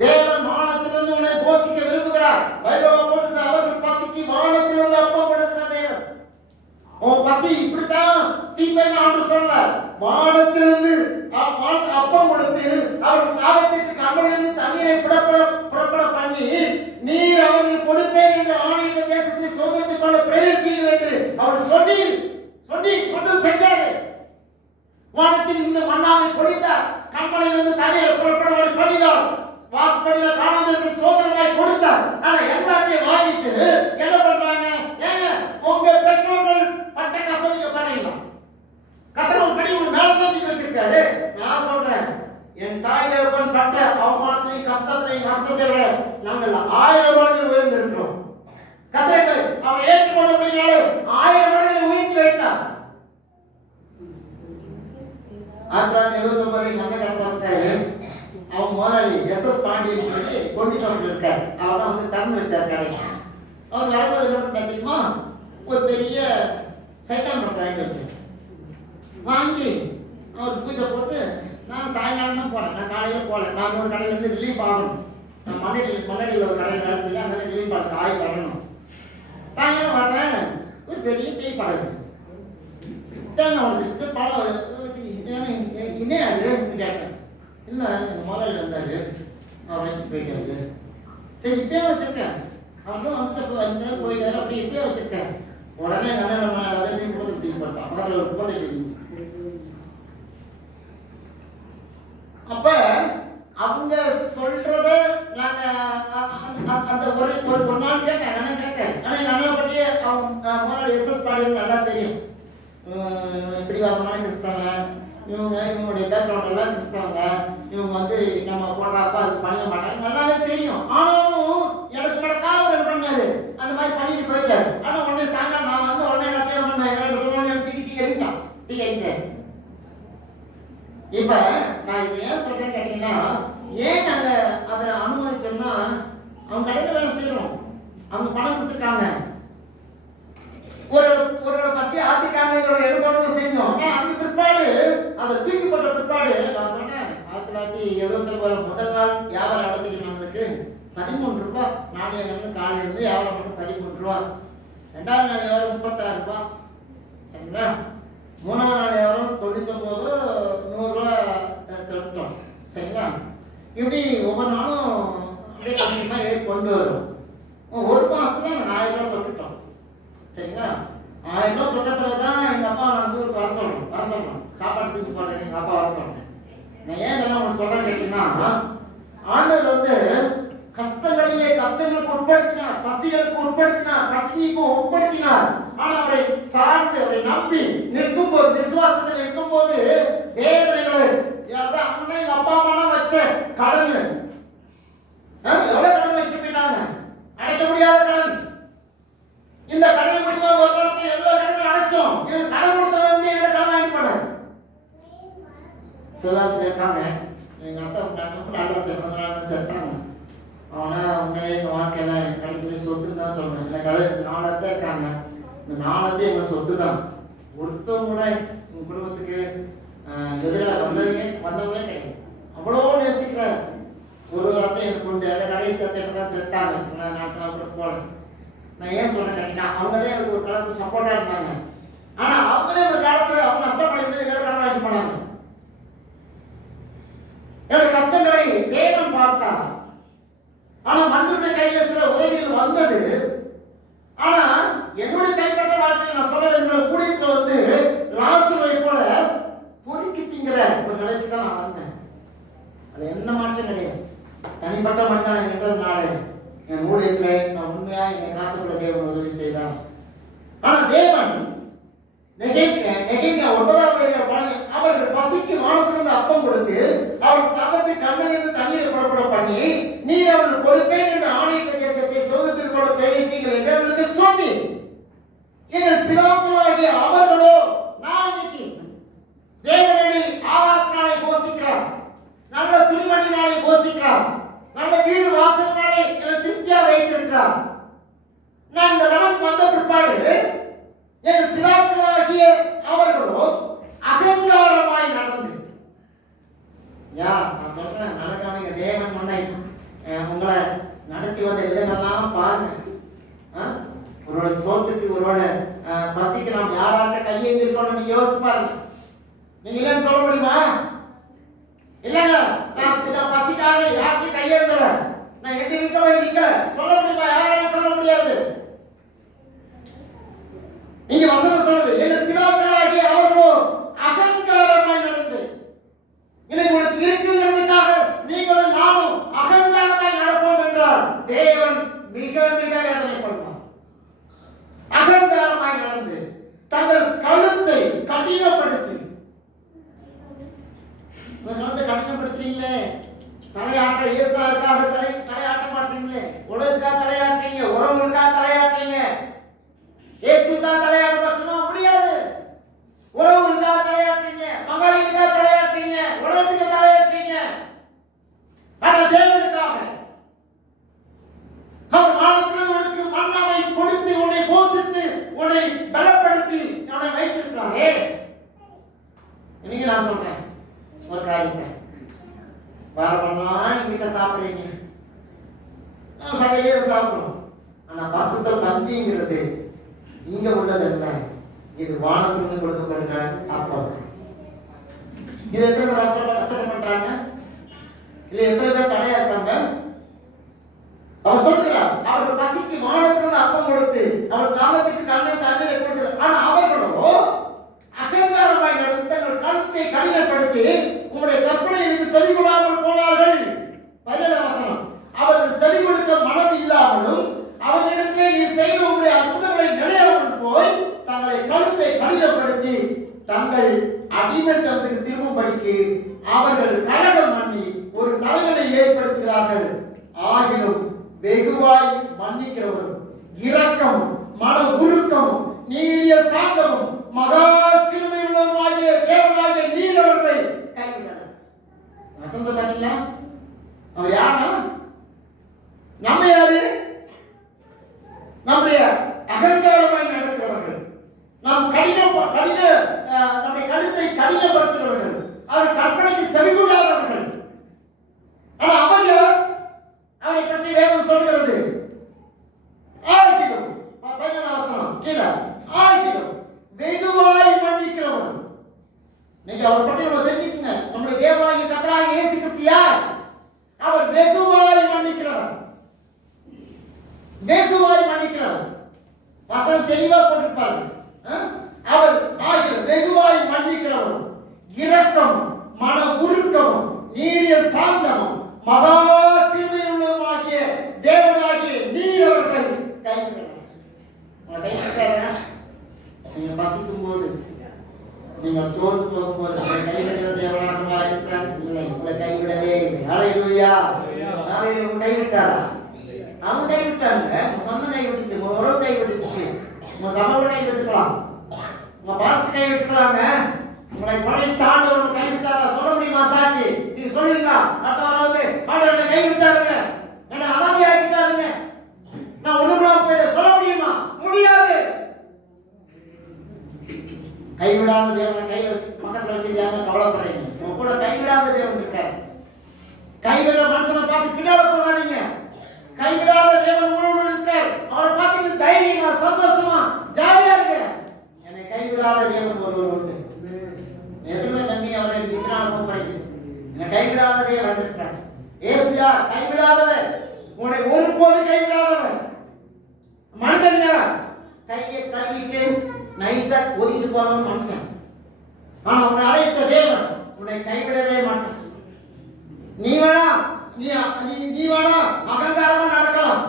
தேவன் வானத்திலிருந்து உன்னை போஷிக்க விரும்புகிறார். பைபிள் போட்டு அவர்கள் பசிக்கு வானத்திலிருந்து அப்பம் கொடுக்கிற தேவன். உன் பசி இப்படித்தான் தீப்பெண் ஆண்டு சொல்ல, வானத்திலிருந்து அப்பம் கொடுத்து அவர்கள் தாகத்துக்கு கண்மலிருந்து தண்ணீரை புறப்பட பண்ணி நீர் அவர்கள் கொடுப்பேன் என்று ஆணையிட்ட தேசத்தை சோதரித்துக் கொள்ள பிரவேசிங்கள் என்று அவர் சொன்னது செஞ்சாரு. வானத்தில் இருந்து மன்னாவை பொழித்தார், கண்மலிருந்து தண்ணீரை புறப்பட பண்ணினார், வாக்குப்படியில காணாமல் சோதரமாய் கொடுத்தார். ஆனா எல்லாத்தையும் வாங்கிட்டு என்ன பண்றாங்க? ஏங்க உங்க பெற்றோர்கள் பட்ட கஷ்டம் நீங்க பண்ணலாம். கத்தர் படி உங்க மேலதான் வச்சிருக்காரு. நான் சொல்றேன், என் தாய் தகப்பன் பட்ட அவமானத்திலையும் கஷ்டத்தை விட நாங்கள் 1000 மடங்கு உயர்ந்து இருக்கிறோம். கத்தர் அவரை ஏற்றுக்கொண்ட 1000 மடங்கு உயர்த்தி வைத்தார். 1979 நல்ல கடந்தாரு. அவன் முதலாளி எஸ் பாண்டியன் சொல்லி கொண்டித்தவர்கள் இருக்கார். அவர் தான் வந்து திறந்து வச்சார் கடை. அவர் வரும்போது என்ன பண்ண தெரியுமா? ஒரு பெரிய சைத்தான் படத்தை வாங்கி வச்சு வாங்கி அவர் பூஜை போட்டு, நான் சாயங்காலம் தான் போனேன், நான் காலையில் போகல. நான் ஒரு கடையில் இருந்து ரிலீஃப் ஆகணும். நான் மண்ணடியில் ஒரு கடையில் வேலை செய்ய அங்கே ரிலீஃப் ஆக ஆய் வரணும். சாயங்காலம் வர்றேன், ஒரு பெரிய பேய் படம் இருக்குது. தேங்காய் உடச்சிட்டு பழம் இன்னே அது கேட்டேன். இல்லை எங்கள் முதலாளி வந்தார், அவர் வச்சுட்டு போயிட்டாரு. சரி இப்பயே வச்சிருக்கேன், அவர் தான் வந்துட்டு போயிட்டாரு, அப்படி இப்பயே வச்சிருக்கேன். உடனே நல்ல போதை தீப்பட்டான். அதில் ஒரு போதை இருந்துச்சு. அப்ப அவங்க சொல்றத நாங்க அந்த ஒரு நாள் கேட்டேன். ஆனா எங்க அண்ணனை பற்றியே அவங்க முதலாளி எஸ் பாண்டியன் நல்லா தெரியும். பிடிவாதமான கிறிஸ்தவங்க இவங்க, இவங்களுடைய பேக்ரவுண்ட் எல்லாம் கிறிஸ்தவங்க, இவங்க வந்து நம்ம போடுறப்ப அது பண்ண மாட்டாங்க, நல்லாவே தெரியும். ஆனாலும் எனக்கு மேல காவல் பண்ணாரு, அந்த மாதிரி பண்ணிட்டு போயிட்டாரு. ஆனா உடனே சாயங்காலம் நான் வந்து உடனே என்ன தேவை பண்ணேன், சொன்ன தீ எரிஞ்சான். இப்ப நான் இது ஏன் சொல்றேன்னு கேட்டீங்கன்னா, ஏன் நாங்க அதை அனுபவிச்சோம்னா, அவங்க கடையில் வேலை செய்யறோம், அவங்க பணம் கொடுத்துருக்காங்க, ரூபா நாணயம் வந்து காலையிலேருந்து வியாபாரம் பண்ணி 13 ரூபா. 2வது நாள் வியாபாரம் 36 ரூபா. சரிங்களா? 3வது நாள் வியாபாரம் 99, 100 ரூபா தொட்டோம். சரிங்களா? இப்படி ஒவ்வொரு நாளும் அப்படியே கண்டிப்பாக ஏறி கொண்டு வரும். ஒரு மாதத்துல நாங்கள் 1000 ரூபா தொட்டுட்டோம். சரிங்களா? 1000 ரூபா தொட்ட பிறகு தான் எங்கள் அப்பா நான் வந்து வர சொல்கிறோம். சாப்பாடு செஞ்சு போடுறது எங்கள் அப்பா வர சொல்கிறேன். நான் ஏன் இதெல்லாம் உங்களுக்கு சொல்கிறேன்னு கேட்டீங்கன்னா, ஆண்டவர் வந்து கஷ்டங்களுக்கு உட்படுத்தினார், பசிகளுக்கு உட்படுத்தினார், பட்டினிக்கு உட்படுத்தினார். ஆனால் அவரை சார்ந்து அவரை நம்பி நிற்கும் போது, விசுவாசத்தில் நிற்கும் போது தேவனைகளை அங்கே எங்க அப்பா அம்மா வச்ச கடன் எவ்வளவு கடன் வச்சுட்டு போயிட்டாங்க, அடைக்க முடியாத கடன். இந்த கடனை கொடுத்த ஒரு காலத்துல எல்லா கடனும் அடைச்சோம். இது கடன் கொடுத்தவங்க வந்து எங்க கடன் வாங்கி போனாங்க. சிவாசில் இருக்காங்க, எங்க அத்தை செத்தாங்க. அவனா அவங்களே எங்கள் வாழ்க்கையில் எனக்கு கண்டிப்பா சொத்துன்னு தான் சொல்றேன். எனக்கு அது 4 அத்தை இருக்காங்க. இந்த 4 அத்தை எங்க சொத்து தான். ஒருத்தவங்க கூட எங்க குடும்பத்துக்கு எதிராக வந்தவங்களே கிடையாது. அவ்வளோ நேசிக்கிற ஒரு அத்தை எனக்கு கொண்டு கடைசி அத்தை தான் செத்தாங்க. நான் சாப்பிட போல. நான் ஏன் சொல்றேன் கேட்டீங்கன்னா, அவங்களே எனக்கு ஒரு காலத்துல சப்போர்ட்டா இருந்தாங்க. ஆனா அவங்களே ஒரு காலத்துல அவங்க நஷ்டப்படும் கடன் வாங்கி போனாங்க. என்னுடைய கஷ்டங்களை தேவன் பார்த்தார். ஆனா மனிதனுடைய கையில சில உதவிகள் வந்தது. ஆனா என்னுடைய கைப்பற்ற வாழ்க்கையில் நான் சொல்ல வேண்டிய கூடியத்துல வந்து லாசரை போல பொறுக்கி திங்கிற ஒரு நிலைக்கு தான் நான் வந்தேன். அது என்ன மாற்றம் கிடையாது. தனிப்பட்ட மனிதன் நின்றதுனால என் ஊழியத்தில் நான் உண்மையா என்னை காத்துக்கொள்ள தேவன் உதவி செய்தார். ஆனா தேவன் நெகேமியா 1வது அவர்கள் பசிக்கு வானத்திலிருந்து அப்பம் கொடுத்து அவர்கள் தகத்து கண்ணிலிருந்து தண்ணீர் புறப்பட பண்ணி, நீர் அவர்கள் கொடுப்பேன் என்ற ஆணையிட்ட தேசத்தை சோதத்தில் கூட பிரவேசிங்கள் என்று அவர்களுக்கு சொன்னி, எங்கள் பிதாக்களாகிய அவர்களோ நான் இன்னைக்கு தேவனடி ஆகாரத்தினாலே போஷிக்கிறார், நல்ல துணிமணினாலே போஷிக்கிறார், நல்ல வீடு வாசல்னாலே என்னை திருப்தியா வைத்திருக்கிறார். நான் இந்த நிலம் வந்த பிற்பாடு எங்கள் பிதாக்களாகிய அவர்களோ அகங்காரமாய் நடந்து, நான் சொல்றேன் நல்ல தேவன் முன்னை உங்களை நடத்தி வந்த விதங்கள்லாம் பாருங்க. ஒருவரோட சோத்துக்கு ஒருவரோட பசிக்கு நாம் யாராட்ட கையெழுந்திருக்கோம் நீங்க யோசிச்சு பாருங்க. நீங்க இல்லைன்னு சொல்ல முடியுமா? இல்லைங்க, நான் பசிக்காக யாருக்கு கையெழுந்தல, நான் எந்த வீட்டில் போய் நிக்கல சொல்ல முடியுமா? யாராலையும் சொல்ல முடியாது. இங்க வசனம் சொல்லுது, எங்கள் பிதாக்களாகிய அவர்களோ அகங்காரமாய் நடந்து, இன்னைக்கு உனக்கு இருக்குங்கிறதுக்காக நீங்களும் நானும் அகங்காரமாய் நடப்போம் என்றால் தேவன் மிக மிக வேதனைப்படுவார். அகங்காரமாய் நடந்து தங்கள் கழுத்தை கடினப்படுத்தி, கடினப்படுத்துறீங்களே, தலையாற்ற இயேசுக்காக தலையாட்ட மாட்டீங்களே, உலகத்துக்காக தலையாட்டுறீங்க, உறவுகளுக்காக தலையாட்டுறீங்க, இயேசுக்காக தலையாட்ட மாட்டீங்கன்னா முடியாது. உறவுகளுக்காக தலையாட்டுறீங்க, மகளிருக்காக தலையாட்டுறீங்க, உலகத்துக்கு தலையாட்டுறீங்க. ஆனா தேவனுக்காக அவர் வானத்தில் உனக்கு மன்னாவை கொடுத்து உன்னை போஷித்து உன்னை பலப்படுத்தி உன்னை வைத்திருக்கிறாரே. இன்னைக்கு நான் சொல்றேன் ஒரு காரியத்தை, வாரமெல்லாம் வீட்டை சாப்பிடுறீங்க, சமையலே சாப்பிடுறோம். ஆனா பரிசுத்த பந்திங்கிறது இங்க உள்ளது இல்ல, இது வானத்திலிருந்து கொடுக்கப்படுகிற அப்பம். இது எத்தனை பேர் அசரம் பண்றாங்க? இல்ல எத்தனை பேர் தடையா இருக்காங்க? அவர் சொல்லுகிறார், அவர்கள் பசிக்கு வானத்திலிருந்து அப்பம் கொடுத்து அவர் காலத்துக்கு கண்ணை தண்ணீரை கொடுத்து, ஆனா அவர்களோ அகங்காரமாய் நடந்து தங்கள் கழுத்தை கடினப்படுத்தி உங்களுடைய கற்பனைகளுக்கு செவி கொடாமல் போனார்கள். 17 வசனம், அவர்கள் செவி கொடுக்க மனது இல்லாமலும் அவர்களிடத்திலே நீ செய்த உங்களுடைய அற்புதங்களை நினையாமல் போய் தங்களை கழுத்தை கடினப்படுத்தி தங்கள் அடிமைத்தனத்துக்கு திரும்பும்படிக்கு அவர்கள் கலகம் பண்ணி ஒரு தலைவனை ஏற்படுத்துகிறார்கள். ஆகிலும் வெகுவாய் மன்னிக்கிறவரும் இரக்கமும் மன உருக்கமும் நீடிய சாந்தமும் மகா கிருபை உள்ளவருமாகிய தேவனாகிய நீர் அவர்களை கைவிட்டனர். வசந்த பாத்தீங்களா? அவர் யாரா? நம்ம யாரு? நம்முடைய அகங்காரமாய் நடக்கிறவர்கள், நாம் நம்முடைய கழுத்தை கடினப்படுத்துகிறவர்கள், அவர் கற்பனைக்கு செவிகூடாதவர்கள். ஆனா அவர் யார்? அவரை பற்றி வேதம் சொல்கிறது, பதினேழாம் கீழே ஆகிலும் வெகுவாய் மன்னிக்கிறவர். நீங்க அவர் பற்றி நம்ம தெரிஞ்சுக்கங்க. நம்முடைய தேவனாகிய கர்த்தராகிய இயேசு கிறிஸ்து யார்? அவர் வெகுவாய் மன்னிக்கிறவர். வெகுவாய் மன்னிக்கிறவர். வசனம் தெளிவா போட்டிருப்பாரு. அவர் ஆகிலும் வெகுவாய் மன்னிக்கிறவர், இரக்கமும் மன உருக்கமும் நீடிய சாந்தமும் மகா கிருபையுள்ளவருமாகிய தேவனாகிய நீர் அவர்களை கைவிடுகிறார். நீங்க பசிக்கும் போது, நீங்கள் சோர்ந்து போகும்போது கைவிடுகிற தேவனாக இருக்கிறார். இல்லை, உங்களை கைவிடவே இல்லை. ஹல்லேலூயா. ஹல்லேலூயா. உங்களை கைவிட்டாரா? அவங்க கைவிட்டாங்க. உங்க சொந்த கைவிட்டுச்சு, உங்க உறவு கைவிட்டுச்சு, உங்க சமூக கைவிட்டுக்கலாம், உங்க பாஸ்ட் கைவிட்டுக்கலாங்க. உங்களை படை தாண்டவர்கள் கைவிட்டாரா? சொல்ல முடியுமா சாட்சி? நீங்க சொல்லுவீங்களா? அடுத்தவரை வந்து ஆண்டவரை கைவிட்டாருங்க, என்ன அனாதையாக்கிட்டாருங்க, நான் ஒண்ணுமில்லாம போயிட்டு சொல்ல முடியுமா? முடியாது. கைவிடாத தேவனை கையில வச்சு பக்கத்துல வச்சிருக்காங்க, கவலைப்படுறீங்க. உங்க கூட கைவிடாத தேவன் இருக்காரு. கைவிடுற மனுஷனை பார்த்து பின்னால போகாதீங்க. கைவிடாத தேவன் உங்களோடு இருக்கார். அவரை பார்த்து தைரியமா சந்தோஷமா ஜாலியா இருங்க. என்னை கைவிடாத தேவன் ஒருவர் உண்டு. எதுவுமே நம்பி அவரை பின்னால் போகிறீங்க. என்னை கைவிடாத தேவன் இருக்கார். ஏசியா கைவிடாதவர், உன்னை ஒருபோது கைவிடாதவர். மனிதனியா கையை கழுவிட்டு நைசா ஒதுக்கிட்டு போன மனுஷன். ஆனா உன்னை அழைத்த தேவன் உன்னை கைவிடவே மாட்டான். நீ வேணா அகங்காரமா நடக்கலாம்,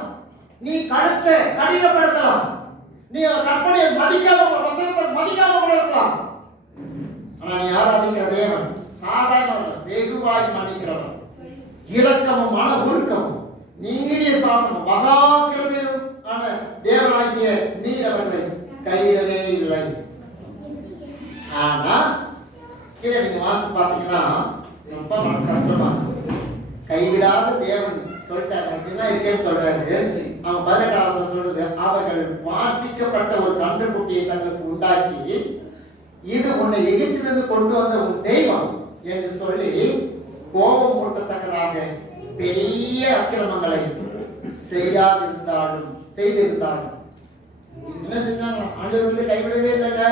நீ கடுத்த கடினப்படுத்தலாம், நீ கற்பனையை மதிக்காம வசனத்தை மதிக்காம இருக்கலாம். ஆனா நீ ஆராதிக்கிற தேவன் சாதாரண வெகுவாய் மன்னிக்கிறவன், இரக்கமும் மன உருக்கமும் நீங்கிய சாந்தமும் மகா கிருபையும் ஆன தேவனாகிய நீர் அவர்களை கைவிடவே இல்லை. ஆனா கீழே நீங்க வாசித்து பார்த்தீங்கன்னா ரொம்ப மனசு கஷ்டமா, கைவிடாத தேவன் சொல்லிட்டாரு அப்படின்னா இருக்கேன்னு சொல்றாரு. அவன் 18ஆம் வசனம் சொல்றது, அவர்கள் வார்ப்பிக்கப்பட்ட ஒரு கன்றுக்குட்டியை தங்களுக்கு உண்டாக்கி இது உன்னை எகிப்திலிருந்து கொண்டு வந்த உன் தெய்வம் என்று சொல்லி கோபம் மூட்டத்தக்கதாக பெரிய அக்கிரமங்களை செய்திருந்தார்கள். என்ன செஞ்சாங்க? ஆண்டவர் வந்து கைவிடவே இல்லைங்க.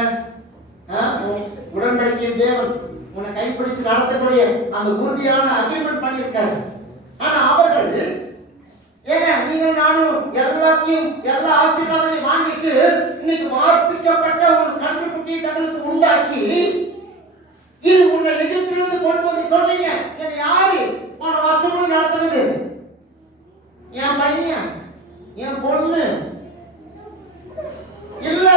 உடன்படிக்கையின் தேவன் உன்னை கைப்பிடிச்சு நடத்தக்கூடிய அந்த உறுதியான அக்ரிமெண்ட் பண்ணியிருக்காரு. ஆனா அவர்கள் ஏங்க நீங்கள் நானும் எல்லாத்தையும் எல்லா ஆசீர்வாதங்களையும் வாங்கிட்டு இன்னைக்கு வார்ப்பிக்கப்பட்ட ஒரு கன்றுக்குட்டியை தங்களுக்கு உண்டாக்கி இது உன்னை எகிப்திலிருந்து கொண்டு வந்து சொன்னீங்க. என்ன யாரு போன வருஷம் நடத்துறது? என் பையன், என் பொண்ணு இல்ல,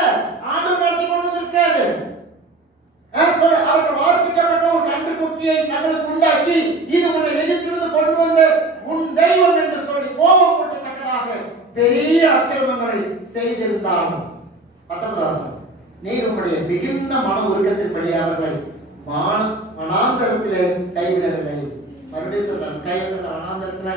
ஆண்டவர் நடத்தி கொண்டு வந்திருக்காரு. அவர்கள் வார்ப்பிக்கப்பட்ட ஒரு கன்றுக்குட்டியை தங்களுக்கு உண்டாக்கி இது உன்னை எகிப்திலிருந்து கொண்டு வந்த உன் தெய்வம் என்று சொல்லி கோபம் போட்டத்தக்கதாக பெரிய அக்கிரமங்களை செய்திருந்தாலும் 19 நீர் உங்களுடைய மிகுந்த மன உருக்கத்தின்படி அவர்களை வனாந்தரத்திலே கைவிடவில்லை. மறுபடியும் சொல்றாங்க, கைவிடல. வனாந்தரத்துல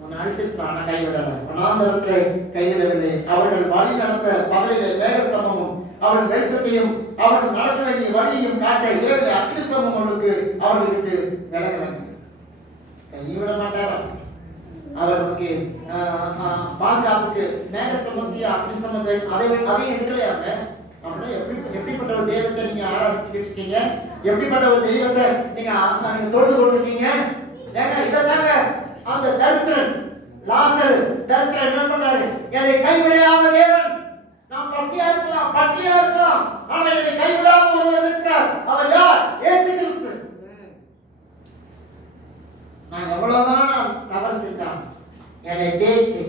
உன்னை அழிச்சிருக்கான கைவிடல, வனாந்தரத்திலே கைவிடவில்லை. அவர்கள் வழி நடந்த பகலிலே மேகஸ்தம்பமும் அவர்கள் வெளிச்சத்தையும் அவர்கள் நடக்க வேண்டிய வழியையும் காட்ட இரவிலே அக்னிஸ்தம்பம் அவர்களுக்கு அவர்களுக்கு விலகலை. கைவிட மாட்டாரா? அவர்களுக்கு பாதுகாப்புக்கு மேகஸ்தம்பத்தையும் அக்னிஸ்தம்பத்தை அதையும் எடுக்கலையாங்க. அப்படின்னா எப்படிப்பட்ட ஒரு தெய்வத்தை நீங்க ஆராதிச்சுக்கிட்டு இருக்கீங்க? எப்படிப்பட்ட ஒரு தெய்வத்தை நீங்க தொழுது கொண்டிருக்கீங்க? ஏங்க இதாங்க அந்த தரித்திரன் லாசர் தரித்திரன் என்ன பண்றாரு? என்னை கைவிடாத தேவன், நான் பசியா இருக்கலாம், பட்டியா இருக்கலாம், ஆனா என்னை கைவிடாத ஒருவர் இருக்கிறார். அவர் யார்? இயேசு கிறிஸ்து. நான் எவ்வளவுதான் தவறு செஞ்சான், என்னை தேற்றி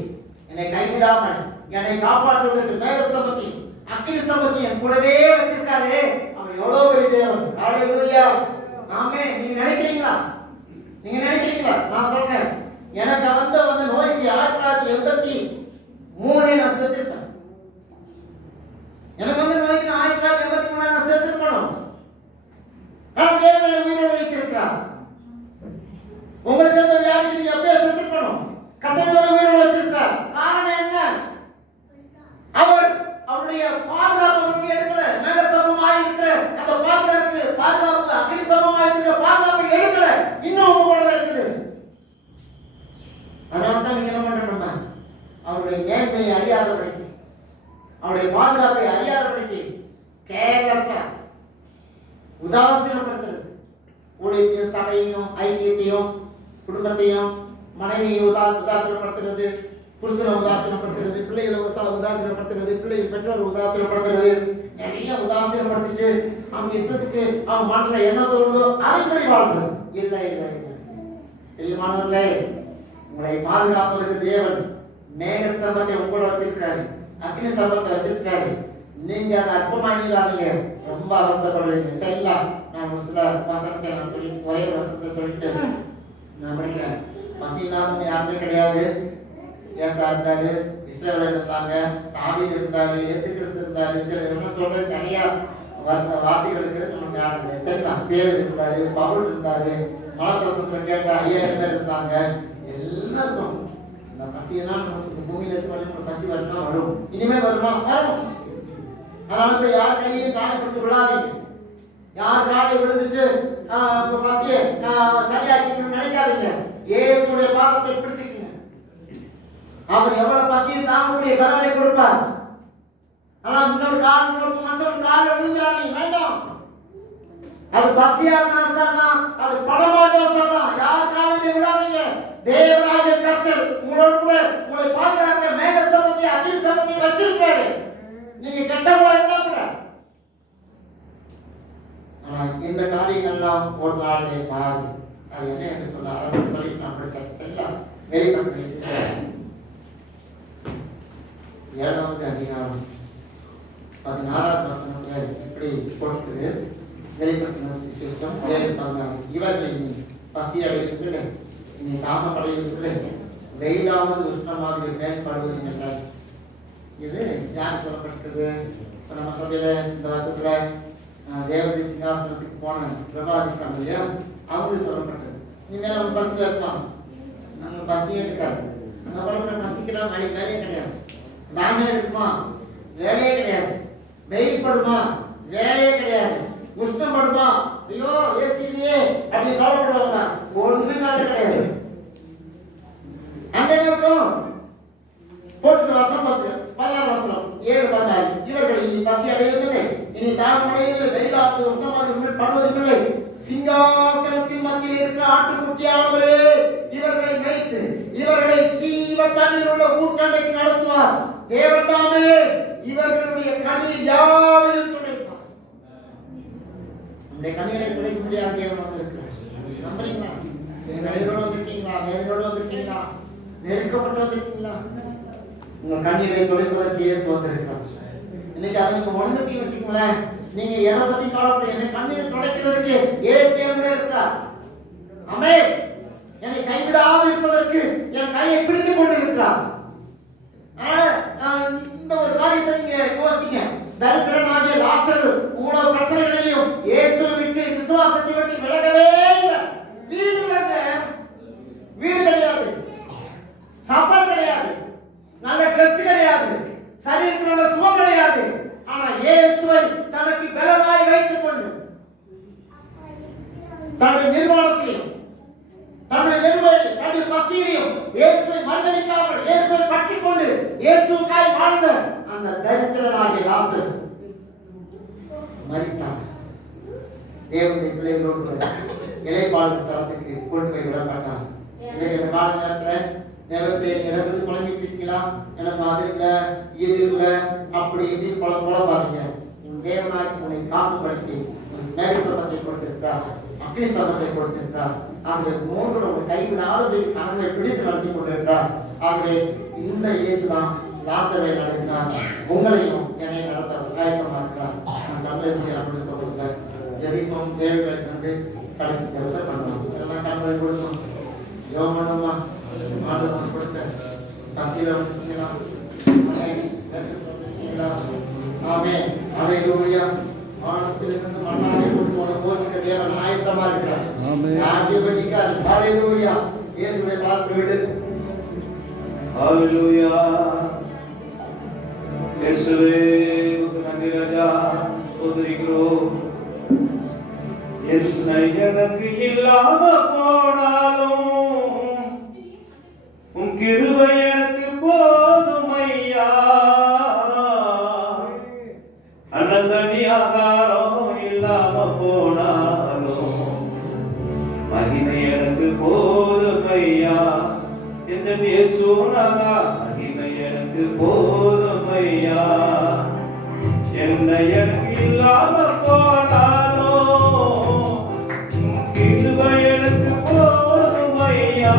என்னை கைவிடாமல் என்னை காப்பாற்றுவதற்கு மேகஸ்தம்பத்தையும் அக்னிஸ்தம்பத்தையும் என் கூடவே வச்சிருக்காரு. அவர் எவ்வளவு பெரிய தேவன். ஹல்லேலூயா. ஆமே. நீங்க நினைக்கிறீங்களா? நான் சொல்றேன், எனக்கு வந்த நோய்க்கு 1983 நான் செத்துருப்பேன். எனக்கு வந்த நோய்க்கு 1983 நான் செத்துருக்கணும். ஆனா தேவன் உயிரோடு வைத்திருக்கிறார். உங்களுக்கு அந்த வியாதிக்கு நீங்க எப்பயே செத்துருக்கணும். கர்த்தர் உயிரோடு வச்சிருக்கிறார். காரணம் என்ன? அவருடைய பாதுகாப்பு எடுக்கல. மேகஸ்தம்பமாய் இருக்கிற அந்த பாதுகாப்பு அக்னிஸ்தம்பமாய் இருக்கிற பாதுகாப்பை எடுக்கல. இன்னும் உங்க கூட இருக்குது. அதனால தான் நீங்க என்ன பண்றோம்? அவருடைய நேர்மையை அறியாதவர்களுக்கு அவருடைய பாதுகாப்பை அறியாதபடிக்கு கேர்லெஸ்ஸா உதாசீனப்படுத்துறது. ஊழியத்தையும் சபையையும் ஐக்கியத்தையும் குடும்பத்தையும் மனைவியை உதாசீனப்படுத்துறது, புருஷனை உதாசீனப்படுத்துறது, பிள்ளைகளை உதாசீனப்படுத்துறது, பிள்ளைகள் பெற்றோரை உதாசீனப்படுத்துறது, நிறைய உதாசீனப்படுத்திட்டு அவங்க இஷ்டத்துக்கு அவங்க மனசுல என்ன தோணுதோ அதைப்படி வாழ்றது. இல்லை இல்லை இல்லை தெரியுமானவர்களே, உங்களை பாதுகாப்பதற்கு தேவன் மேக ஸ்தம்பத்தை உங்களோட வச்சிருக்காரு, அக்னி ஸ்தம்பத்தை வச்சிருக்காரு. நீங்க அதை அற்பமானீங்க, ரொம்ப அவஸ்தைப்படுவீங்க. சரிங்களா? நான் ஒரு சில வசனத்தை நான் சொல்லி ஒரே வசனத்தை சொல்லிட்டு நான் படிக்கிறேன். பசி இல்லாம யாருமே கிடையாது. ஏசா இருந்தாரு, இஸ்ரவேல் இருந்தாங்க, தாவீது இருந்தாரு, இயேசு கிறிஸ்து இருந்தாரு. என்ன சொல்றது, நிறைய வார்த்தைகளுக்கு நமக்கு யாரும் இல்லை. சரிங்களா? பேர் இருந்தாரு, பவுல் இருந்தாரு, மலப்பிரசத்துல கேட்ட 5000 பேர் இருந்தாங்க. எல்லாருக்கும் இந்த பசியெல்லாம் நமக்கு பூமியில இருக்க பசி வரலாம், வரும். இனிமேல் வருமா? வரும். அதனால போய் யார் கையையும் காலை பிடிச்சு விடாதீங்க. யார் காலை விழுந்துட்டு பசிய சரியாக்கணும்னு நினைக்காதீங்க. இயேசுடைய பாதத்தை பிடிச்சுக்கீங்க. அவர் எவ்வளவு பசியை தாங்கக்கூடிய பலனை கொடுப்பார். ஆனா இன்னொரு மனுஷன் காலில் விழுந்துடாதீங்க, வேண்டாம். அது பசியா இருந்தாலும் சரிதான், அது பணமாக சரிதான், யார் காலையில விடாதீங்க. தேவராகிய கர்த்தர் உங்களோட கூட உங்களை பாதுகாக்க மேகஸ்தம்பத்தை அக்னி ஸ்தம்பத்தை வச்சிருக்காரு. நீங்க கெட்டவங்களா இருந்தா கூட. ஆனா இந்த காரியங்கள்லாம் ஒரு நாளே மாறும். அது என்ன என்று சொல்ல அதை சொல்லி நான் படிச்சேன். சரிங்களா? வெளிப்படுத்தின விசேஷம் 7வது அதிகாரம் 16வது வசனத்துல இப்படி போட்டுக்குது. வெளிப்படுத்தின விசேஷம் 7:14. இவர்கள் இனி பசி அடைவதில்லை, இனி தாகப்படைவதில்லை, வெயிலாவது உஷ்ணமாவது மேல் படுவதில்லை. இது யார் சொல்லப்பட்டது? நம்ம சபையில இந்த வருஷத்துல தேவனுடைய சிங்காசனத்துக்கு போன பிரபாதிக்காங்க இல்லையா, அவங்களுக்கு சொல்லப்பட்டது. இனிமேல் நம்ம பசி இருக்கலாம், நம்ம பசியும் எடுக்காது. அந்த குழந்தை பசிக்கலாம், வேலையே கிடையாது. தானே இருக்குமா? வேலையே கிடையாது. வெயில்படுமா? வேலையே கிடையாது. உஷ்ணப்படுமா? ஐயோ ஏசிலேயே அப்படி கவலைப்படுவாங்க, ஒண்ணும் காட்ட கிடையாது. அங்க இருக்கும் போட்டு வசனம் 16 வசனம் 7:14. இவர்கள் இனி பசி அடையவில்லை, இனி தாகம் அடையவில்லை, வெயிலாவது உஷ்ணமாவது மேல் படுவதில்லை. சிங்காசனத்தின் மத்தியில் இருக்கிற ஆட்டுக்குட்டியானவரே இவர்களை மேய்த்து இவர்களை ஜீவ தண்ணீர் உள்ள ஊற்றண்டைக்கு நடத்துவார். தேவன் தாமே இவர்களுடைய கண்ணீர் யாவையும் துடைப்பார். நம்முடைய கண்ணீரை துடைக்க முடியாத தேவன் வந்திருக்கிறார். நம்புறீங்களா? கண்ணீரோடு வந்திருக்கீங்களா? வேதனோடு வந்திருக்கீங்களா? நெருக்கப்பட்டு வந்திருக்கீங்களா? உங்க கண்ணீரை துடைப்பதற்கு இயேசு வந்திருக்கிறார். இன்னைக்கு அதை நீங்க உணர்ந்துட்டீங்கன்னு வச்சுக்கோங்களேன், நீங்க எதை பத்தி கவலைப்பட, என்னை கண்ணீரை துடைக்கிறதுக்கு இயேசு இருக்கிறார். ஆமென். என்னை கைவிடாது இருப்பதற்கு என் கையை பிடித்துக் கொண்டு இருக்கிறார். இந்த ஒரு காரியத்தை நீங்க யோசிங்க. தரித்திரனாகிய லாசரு உங்களோட பிரச்சனைகளையும் இயேசு விட்டு விசுவாசத்தை விட்டு விலகவே இல்லை. வீடு இல்லைங்க, வீடு கிடையாது, சாப்பாடு கிடையாது, நல்ல ட்ரெஸ் கிடையாது, சரீரத்தில் உள்ள சுகம் கிடையாது. ஆனா இயேசுவை தனக்கு பலனாய் வைத்துக் கொண்டு தன்னுடைய நிர்வாணத்தையும் தன்னுடைய வெறுமையை தன்னுடைய பசியையும் இயேசுவை மறுதலிக்காமல் இயேசுவை பற்றிக் கொண்டு இயேசுக்காய் வாழ்ந்த அந்த தரித்திரனாகிய லாசரு மரித்தார். தேவனுடைய பிள்ளைகளோடு கூட இளைப்பாறுதல் ஸ்தலத்துக்கு கொண்டு போய் விடப்பட்டார். இன்னைக்கு இந்த கால நேரத்தில் நிறைய பேர் எதை பற்றி குழம்பிட்டு இருக்கீங்களா? எனக்கு அது இல்லை, இது இல்லை, அப்படி இப்படி குழம்பாதீங்க. உன் தேவனாய் உன்னை காப்புப்படுத்தி மேகஸ்தம்பத்தை கொடுத்திருக்கிறார், அக்னி ஸ்தம்பத்தை கொடுத்திருக்கிறார். ஆகவே மூன்று ஒரு கைவிடாத அவர்களை பிடித்து நடத்தி கொண்டிருக்கிறார். ஆகவே இந்த இயேசுதான் லாசரை நடத்தினார், உங்களையும் என்னை நடத்த ஆயத்தமா இருக்கிறார். நான் தமிழை அப்படி சொல்லுங்க. ஜெபிப்போம், தேவைகளை வந்து கடைசி ஜெபத்தை பண்ணலாம். இதெல்லாம் கண்களை கொடுக்கணும், ஜெபம் பண்ணுமா, ஆளுநர் கொடுத்த பசியில வந்து ஆமென். அல்லேலூயா. வானத்திலிருந்து மன்னாவை கொடுத்து போஷிக்க தேவன் ஆயத்தமா இருக்கிறார். ராஜ்யபலிக்கார். அல்லேலூயா. இயேசுவை பார்த்து விடு. அல்லேலூயா. இயேசுவே நன்றி ராஜா, ஸ்தோத்திரிக்கிறோம். என்னை எனக்கு இல்லாம போனாலும் உன் கிருபை எனக்கு போதும் ஐயா. ஆகாரம் இல்லாம போனாலும் மகிமை எனக்கு போதுமையா. இந்த இயேசுநாதா மகிமை எனக்கு போதுமையா. என்ன எனக்கு இல்லாம போனாலும் கிருபை எனக்கு போதுமையா.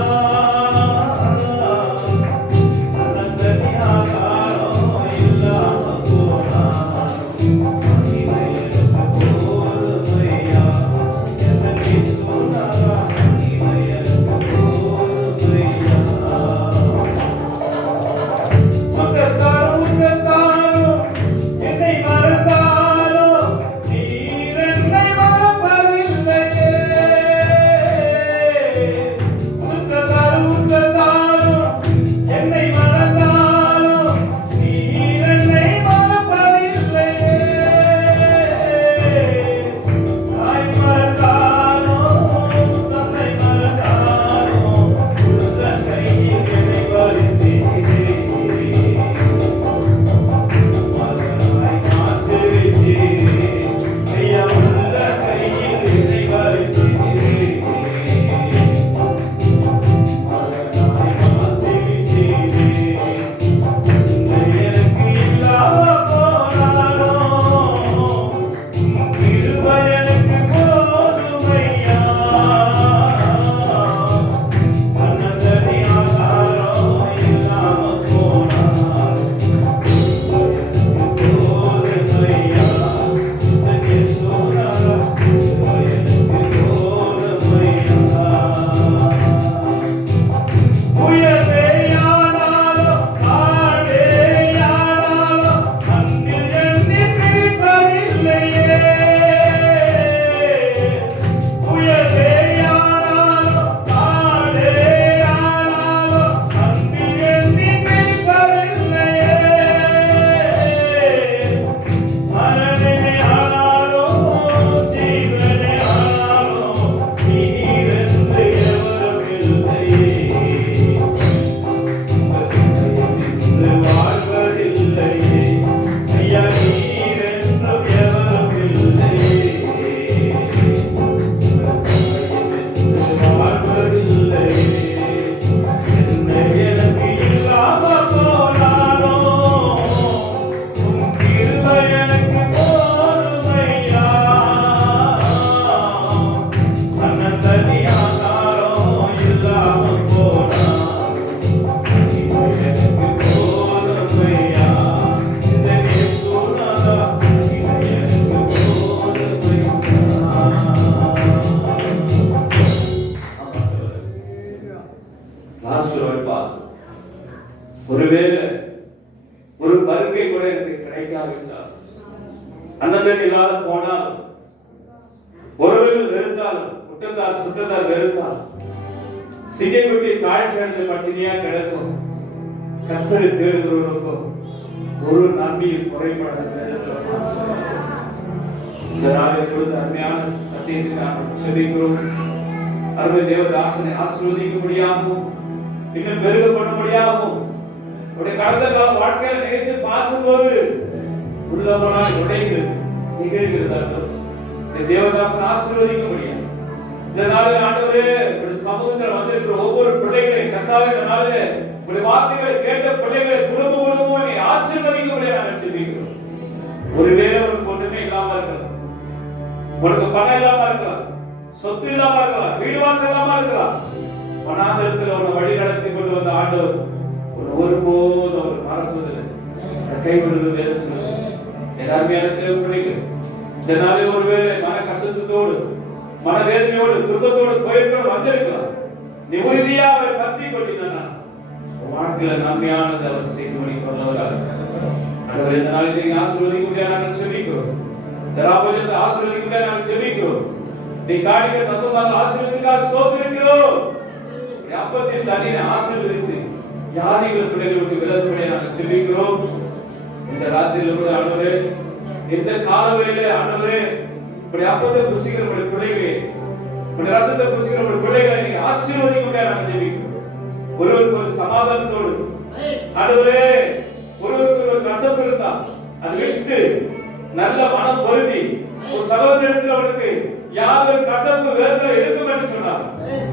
ஒருவேளை ஒரு பருக்கை கூட எனக்கு கிடைக்காவிட்டால், அண்ணன் இல்லாத போனால், ஒருவேளை வெறுத்தாலும், குற்றத்தால் சுற்றத்தால் வெறுத்தால், சிங்கக்குட்டி தாழ் கிடந்து பட்டினியா கிடக்கும். கர்த்தரை தேடுகிறவர்களுக்கும் ஒரு நன்மையும் குறைபாடு. இந்த நாளை பொழுது அருமையான சத்தியத்தை நாம் செபிக்கிறோம். அருமை தேவதாசனை ஆசீர்வதிக்க முடியாமல், இன்னும் பெருக பண்ண முடியாமல், உடைய கடந்த கால வாழ்க்கையை நினைத்து பார்க்கும்போது உள்ளவனாய் உடைந்து நிகழ்கிறது. இந்த தேவதாசனை ஆசீர்வதிக்க முடியாது. இந்த நாளில் ஆண்டவரே ஒரு சமூகத்தில் வந்திருக்கிற ஒவ்வொரு பிள்ளைகளையும் கர்த்தாவே இந்த நாளில் உடைய வார்த்தைகளை கேட்ட பிள்ளைகளை குடும்பம் நீ ஆசீர்வதிக்க முடியாது நாங்கள் செபிக்கிறோம். ஒருவேளை உனக்கு ஒண்ணுமே இல்லாம இருக்கலாம், உனக்கு பணம் இல்லாம இருக்கலாம், சொத்து இல்லாம இருக்கலாம், வீடு வாசல் இல்லாம இருக்கலாம். வனாந்தரத்தில் உன்னை வழி நடத்தி கொண்டு வந்த ஆண்டவர் உன்னை ஒருபோதும் அவர் மறப்பதில்லை, கைவிடுவது சொல்லுங்க. எல்லாருமே எனக்கு பிள்ளைகள் இந்த நாளில் ஒருவேளை மன கஷ்டத்தோடு, மனவேதனையோடு, துன்பத்தோடு, துயரத்தோடு வந்திருக்கலாம். நீ உறுதியா அவரை பற்றி கொண்டிருந்தா வாழ்க்கையில நன்மையானது அவர் செய்து முடிக்கிறவர்கள். ஆண்டவரே இந்த நாளில் நீங்க ஆசீர்வதிக்க முடியாது நாங்கள் செபிக்கிறோம். தராபோஜனத்தை ஆசீர்வதிக்க முடியாது நாங்கள் செபிக்கிறோம். நீ காணிக்க தசமாக ஆசீர்வதிக்காக ஸ்தோத்திரிக்கிறோம். அப்பத்தின் தண்ணீரை ஆசீர்வதித்து வியாதிகள் பிள்ளைகளுக்கு விலகும்படி நாங்கள் செபிக்கிறோம். இந்த ராத்திரியில் கூட ஆண்டவரே, இந்த காலவேளை ஆண்டவரே, இப்படி அப்பத்தை புசிக்கிற நம்முடைய பிள்ளைகளே, இப்படி ரசத்தை புசிக்கிற நம்முடைய பிள்ளைகளை நீங்க ஆசீர்வதிக்க முடியாது நாங்கள் ஜெபிக்கிறோம். ஒருவருக்கு ஒரு சமாதானத்தோடு ஆண்டவரே, ஒருவருக்கு ஒரு கசப்பு இருந்தா அதை விட்டு நல்ல மனம் பொருந்தி ஒரு சகோதரத்தில் அவனுக்கு யாதொரு கசப்பு வேதனை எடுக்கும் என்று சொன்னார்.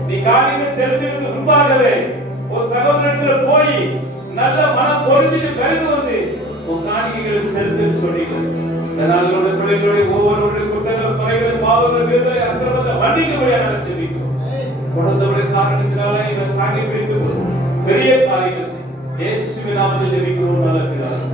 நீ காரியங்கள் செலுத்துவதற்கு முன்பாகவே ஒரு சகோதரத்தில் போய் நல்ல மனம் பொருந்தி கருது வந்து உன் காரியங்களை செலுத்து சொன்னீர்கள். இதனால் பிள்ளைகளுடைய ஒவ்வொருவருடைய குற்றங்கள் குறைகள் பாவங்கள் வேதனை அக்கிரமத்தை மன்னிக்கும்படியாக ஜெபிக்கிறோம். கொடுத்தவருடைய காரணத்தினால இவர் தாங்கி பிடித்து பெரிய காரியங்கள் இயேசுவின் நாமத்தில் ஜெபிக்கிறோம். நல்ல பிதாவே.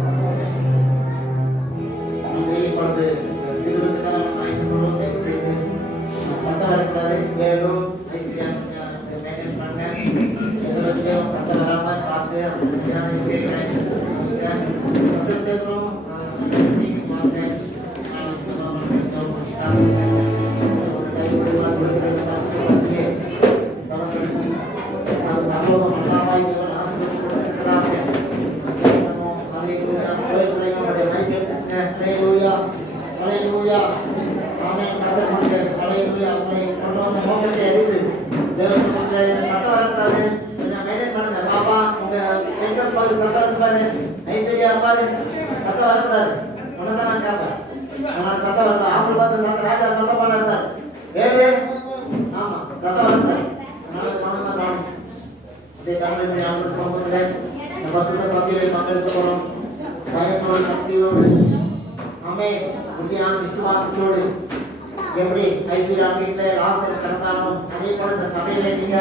எப்படி ஐஸ்வர்யா வீட்டுல லாசர் கிடந்தாலும் அதே போல இந்த சபையில நீங்க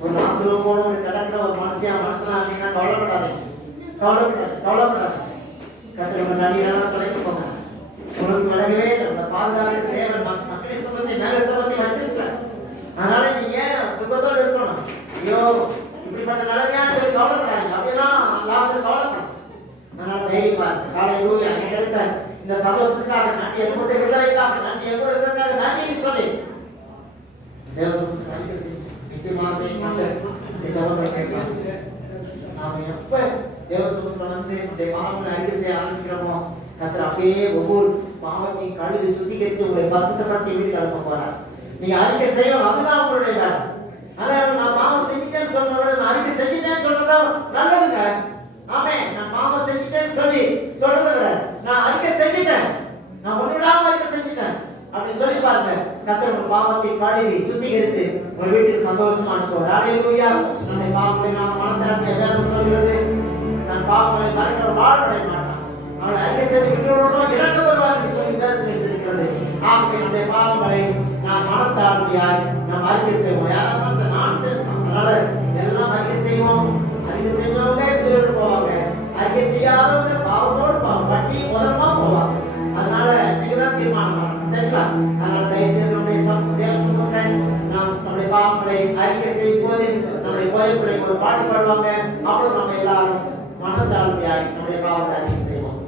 ஒரு லாசர் போல ஒரு கிடக்கிற ஒரு மனுஷனா இருந்தீங்கன்னா கவலைப்படாது கத்திர நடிகரான தொலைக்கு போங்க. உங்களுக்கு விலகவே நம்ம பாதுகாப்பு தேவன் மக்கள் சம்பந்தி மேல சம்பந்தி வச்சிருக்கிறார். அதனால நீங்க துக்கத்தோடு இருக்கணும். ஐயோ இப்படிப்பட்ட நிலைமையான கவலைப்படாது அப்படின்னா லாசர் கவலைப்படும். அதனால தைரியமா ஹalleluya கிடைத்த இந்த சந்தோஷத்துக்காக நன்றி எப்போது விடுதலைக்காக நன்றி எப்போது இருக்கிறதுக்காக நன்றி சொல்லி தேவசத்துக்கு நன்றி செய். நிச்சயமாகவே நாம எப்ப தேவசத்துக்கு வந்து இந்த பாவங்களை அறிக்கை செய்ய ஆரம்பிக்கிறோமோ கர்த்தர் அப்படியே ஒவ்வொரு பாவத்தையும் கழுவி சுத்திகரித்து உங்களை பரிசுத்தப்படுத்தி வீட்டுக்கு அனுப்ப போறார். நீங்க அறிக்கை செய்யணும், அதுதான் உங்களுடைய வேலை. அதாவது நான் பாவம் செஞ்சிட்டேன்னு சொன்னதை விட நான் அறிக்கை செஞ்சிட்டேன்னு சொல்றதா நல்லதுங்க. ஆமே, நான் பாவம் செஞ்சிட்டேன்னு சொல்றதை விட நான் அறிக்கை செஞ்சிட்டேன், நான் ஒன்றுடாம அறிக்கை செஞ்சிட்டேன் அப்படின்னு சொல்லி பாருங்க. கர்த்தர் உங்கள் பாவத்தை கழுவி சுத்திகரித்து ஒரு வீட்டுக்கு சந்தோஷமா அனுப்புவார். ஹalleluya. நம்மை பாவங்களை நாம் மனதிறக்க வேதம் சொல்கிறது, நான் பாவங்களை மறைக்க வாழ்வடைய மாட்டான், அவனை அறிக்கை செய்து விட்டுவிடுவோம் இறக்க வருவார் என்று சொல்லி வேதத்தில் இருக்கிறது. ஆகவே நம்முடைய பாவங்களை நாம் மனத்தாழ்மையாய் நாம் அறிக்கை செய்வோம். யாராவது நான் செய்வோம், அதனால எல்லாம் அறிக்கை செய்வோம். அறிக்கை செஞ்சவங்க திருவிழு போவாங்க, அறிக்கை செய்யாதவங்க பாவத்தோடு போவாங்க, வட்டி முதலமா போவாங்க. அதனால நீங்க தான் தீர்மானம் பண்ணணும், சரிங்களா? அதனால தயவுசெய்து நம்முடைய தேசத்தை நாம் நம்முடைய பாவங்களை அறிக்கை செய்யும் போது நம்முடைய கோயில்களை ஒரு பாட்டு பாடுவாங்க. அப்புறம் நம்ம எல்லாரும் மனத்தாழ்மையாய் நம்முடைய பாவத்தை அறிக்கை செய்வோம்.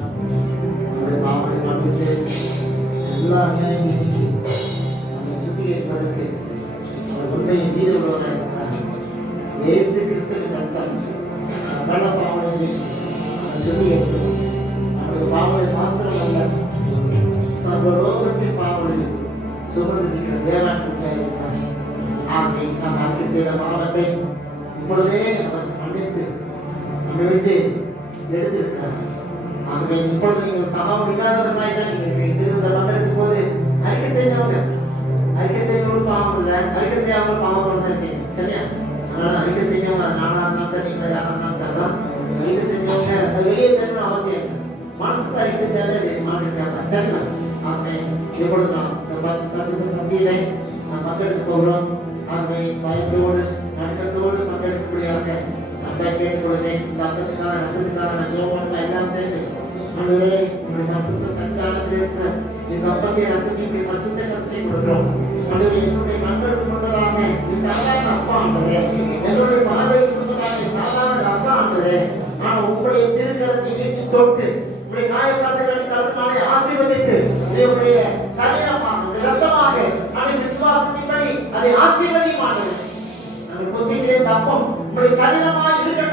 நம்முடைய பாவங்களை மன்னித்து எல்லா அநியாயங்களையும் நீக்கி நம்மை சுத்திகரிப்பதற்கு அவர் உண்மையை நீதி உள்ளவராக இருக்கிறார். இயேசு கிறிஸ்துவின் ரத்தம் சகல பாவங்களையும் சுத்திகரிக்கும். நம்முடைய பாவங்களை மாத்திரமல்ல, சர்வலோகத்தின் பாவங்களையும் சுமந்திருக்கிற தேவனாக இருக்கிறார். ஆகவே நாம் அறிக்கை செய்த பாவத்தை இப்பொழுதே அவர் மன்னித்து நம்மை விட்டு எடுத்திருக்கிறார். ஆகவே இப்பொழுது நீங்கள் பாவம் இல்லாதவர்களாக நீங்கள் திருவிழா எடுக்கும் போது அறிக்கை செய்யணும் பாவம் இல்லை, அறிக்கை செய்யாமல் பாவம் தான் இருக்கீங்க. சரியா? அதனால அறிக்கை செய்யவங்க நானா இருந்தாலும் சரி, இல்லை யாரா இருந்தாலும் சரிதான். அறிக்கை செஞ்சவங்க அது வெளியே தரணும் அவசியம் இல்லை. மனசுக்கு அறிக்கை செஞ்சாலே மாறிட்டாங்க. சரிங்களா? ஆகவே இப்பொழுது நாம் இந்த பரிசுத்த மத்தியிலே நாம் பங்கெடுக்க போகிறோம். ஆகவே பயத்தோடு நடுக்கத்தோடு பங்கெடுக்கக்கூடியதாக நான் கேட்டுக்கொள்கிறேன். இந்த அப்பத்துக்காக ரசத்துக்காக ஜோமன் எல்லாம் சேர்ந்து ஆண்டவரே உங்களுடைய பரிசுத்த சன்னிதானத்தில் இருக்கிற இந்த அப்பத்தை ரசத்தின் பரிசுத்த கருத்தை கொடுக்கிறோம். ஆண்டவரே என்னுடைய கண்களுக்கு முன்னதாக சாதாரண அப்பா ஆண்டவரே, என்னுடைய பார்வைக்கு முன்னதாக சாதாரண ரசம் ஆண்டவரே, நான் உங்களுடைய திருக்கரத்தை நீட்டி தொட்டு உங்களுடைய காயப்பட்டவர்களின் கருத்தினாலே ஆசீர்வதித்து உங்களுடைய சரீரமாக இரத்தமாக நான் விசுவாசத்தின்படி அதை ஆசீர்வதியும் ஆண்டவரே. நாங்கள் புசிக்கிற இந்த அப்பம் உங்களுடைய சரீரமாக இருக்க